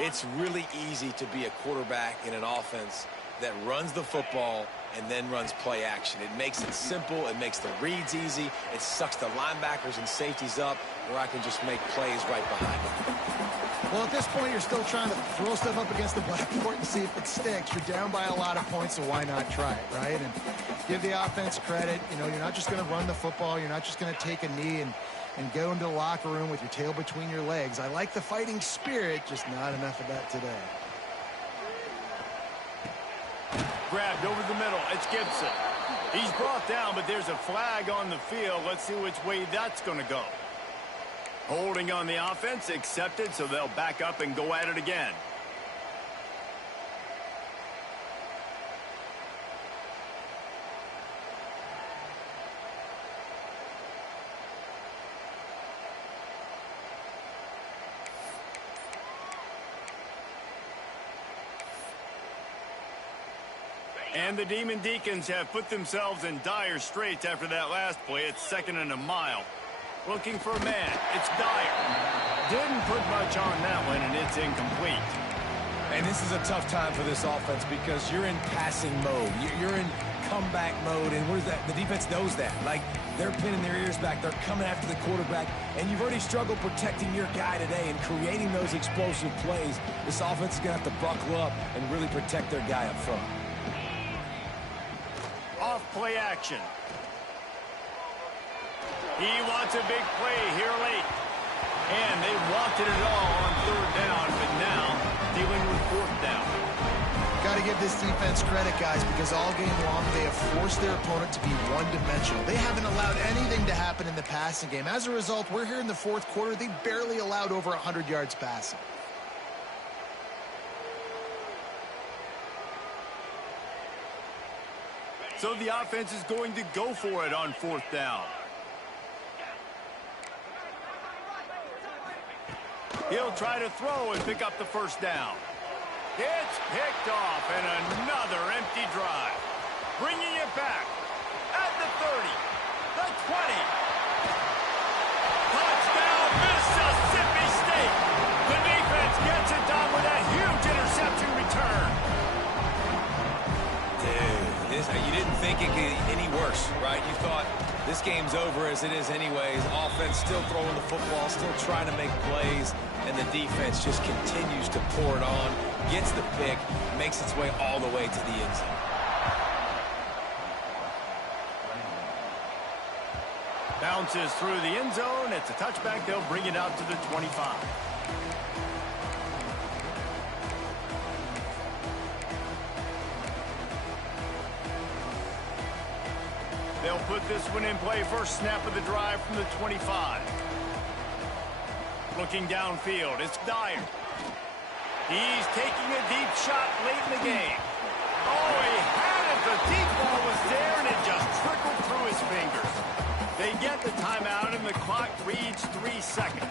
It's really easy to be a quarterback in an offense that runs the football and then runs play action. It makes it simple. It makes the reads easy. It sucks the linebackers and safeties up where I can just make plays right behind them. Well, at this point, you're still trying to throw stuff up against the blackboard and see if it sticks. You're down by a lot of points, so why not try it, right? And give the offense credit. You know, you're not just going to run the football. You're not just going to take a knee and go into the locker room with your tail between your legs. I like the fighting spirit, just not enough of that today. Grabbed over the middle. It's Gibson. He's brought down, but there's a flag on the field. Let's see which way that's going to go. Holding on the offense, accepted, so they'll back up and go at it again. And the Demon Deacons have put themselves in dire straits after that last play. It's 2nd and a mile. Looking for a man. It's Dyer. Didn't put much on that one, and it's incomplete. And this is a tough time for this offense because you're in passing mode. You're in comeback mode, and what is that? The defense knows that. Like, they're pinning their ears back. They're coming after the quarterback, and you've already struggled protecting your guy today and creating those explosive plays. This offense is going to have to buckle up and really protect their guy up front. Off play action. He wants a big play here late. And they wanted it all on 3rd down, but now dealing with 4th down. Got to give this defense credit, guys, because all game long they have forced their opponent to be one-dimensional. They haven't allowed anything to happen in the passing game. As a result, we're here in the 4th quarter. They barely allowed over 100 yards passing. So the offense is going to go for it on 4th down. He'll try to throw and pick up the first down. It's picked off, and another empty drive. Bringing it back at the 30, the 20. Touchdown, Mississippi State. The defense gets it done with a huge interception return. You didn't think it could get any worse, right? You thought this game's over as it is anyways. Offense still throwing the football, still trying to make plays, and the defense just continues to pour it on, gets the pick, makes its way all the way to the end zone. Bounces through the end zone. It's a touchback. They'll bring it out to the 25. They'll put this one in play. First snap of the drive from the 25. Looking downfield, it's Dyer. He's taking a deep shot late in the game. Oh, he had it. The deep ball was there, and it just trickled through his fingers. They get the timeout, and the clock reads 3 seconds.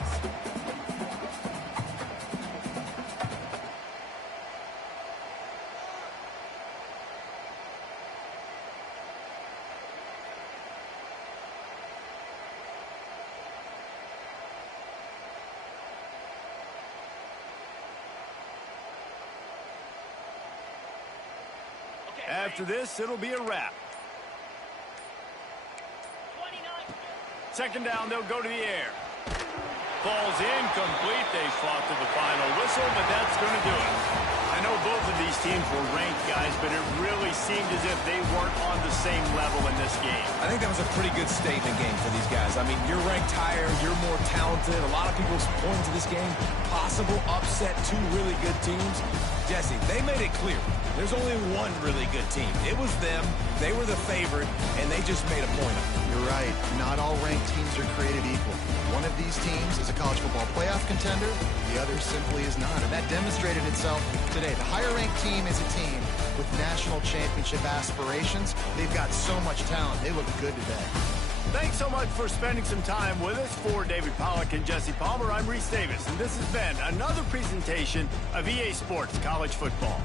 After this, it'll be a wrap. 2nd down, they'll go to the air. Falls incomplete. They fought to the final whistle, but that's going to do it. I know both of these teams were ranked, guys, but it really seemed as if they weren't on the same level in this game. I think that was a pretty good statement game for these guys. I mean, you're ranked higher, you're more talented. A lot of people point to this game, possible upset, two really good teams. Jesse, they made it clear. There's only one really good team. It was them. They were the favorite, and they just made a point of it. You're right. Not all ranked teams are created equal. One of these teams is a college football playoff contender. The other simply is not. And that demonstrated itself today. The higher-ranked team is a team with national championship aspirations. They've got so much talent. They look good today. Thanks so much for spending some time with us. For David Pollack and Jesse Palmer, I'm Reese Davis, and this has been another presentation of EA Sports College Football.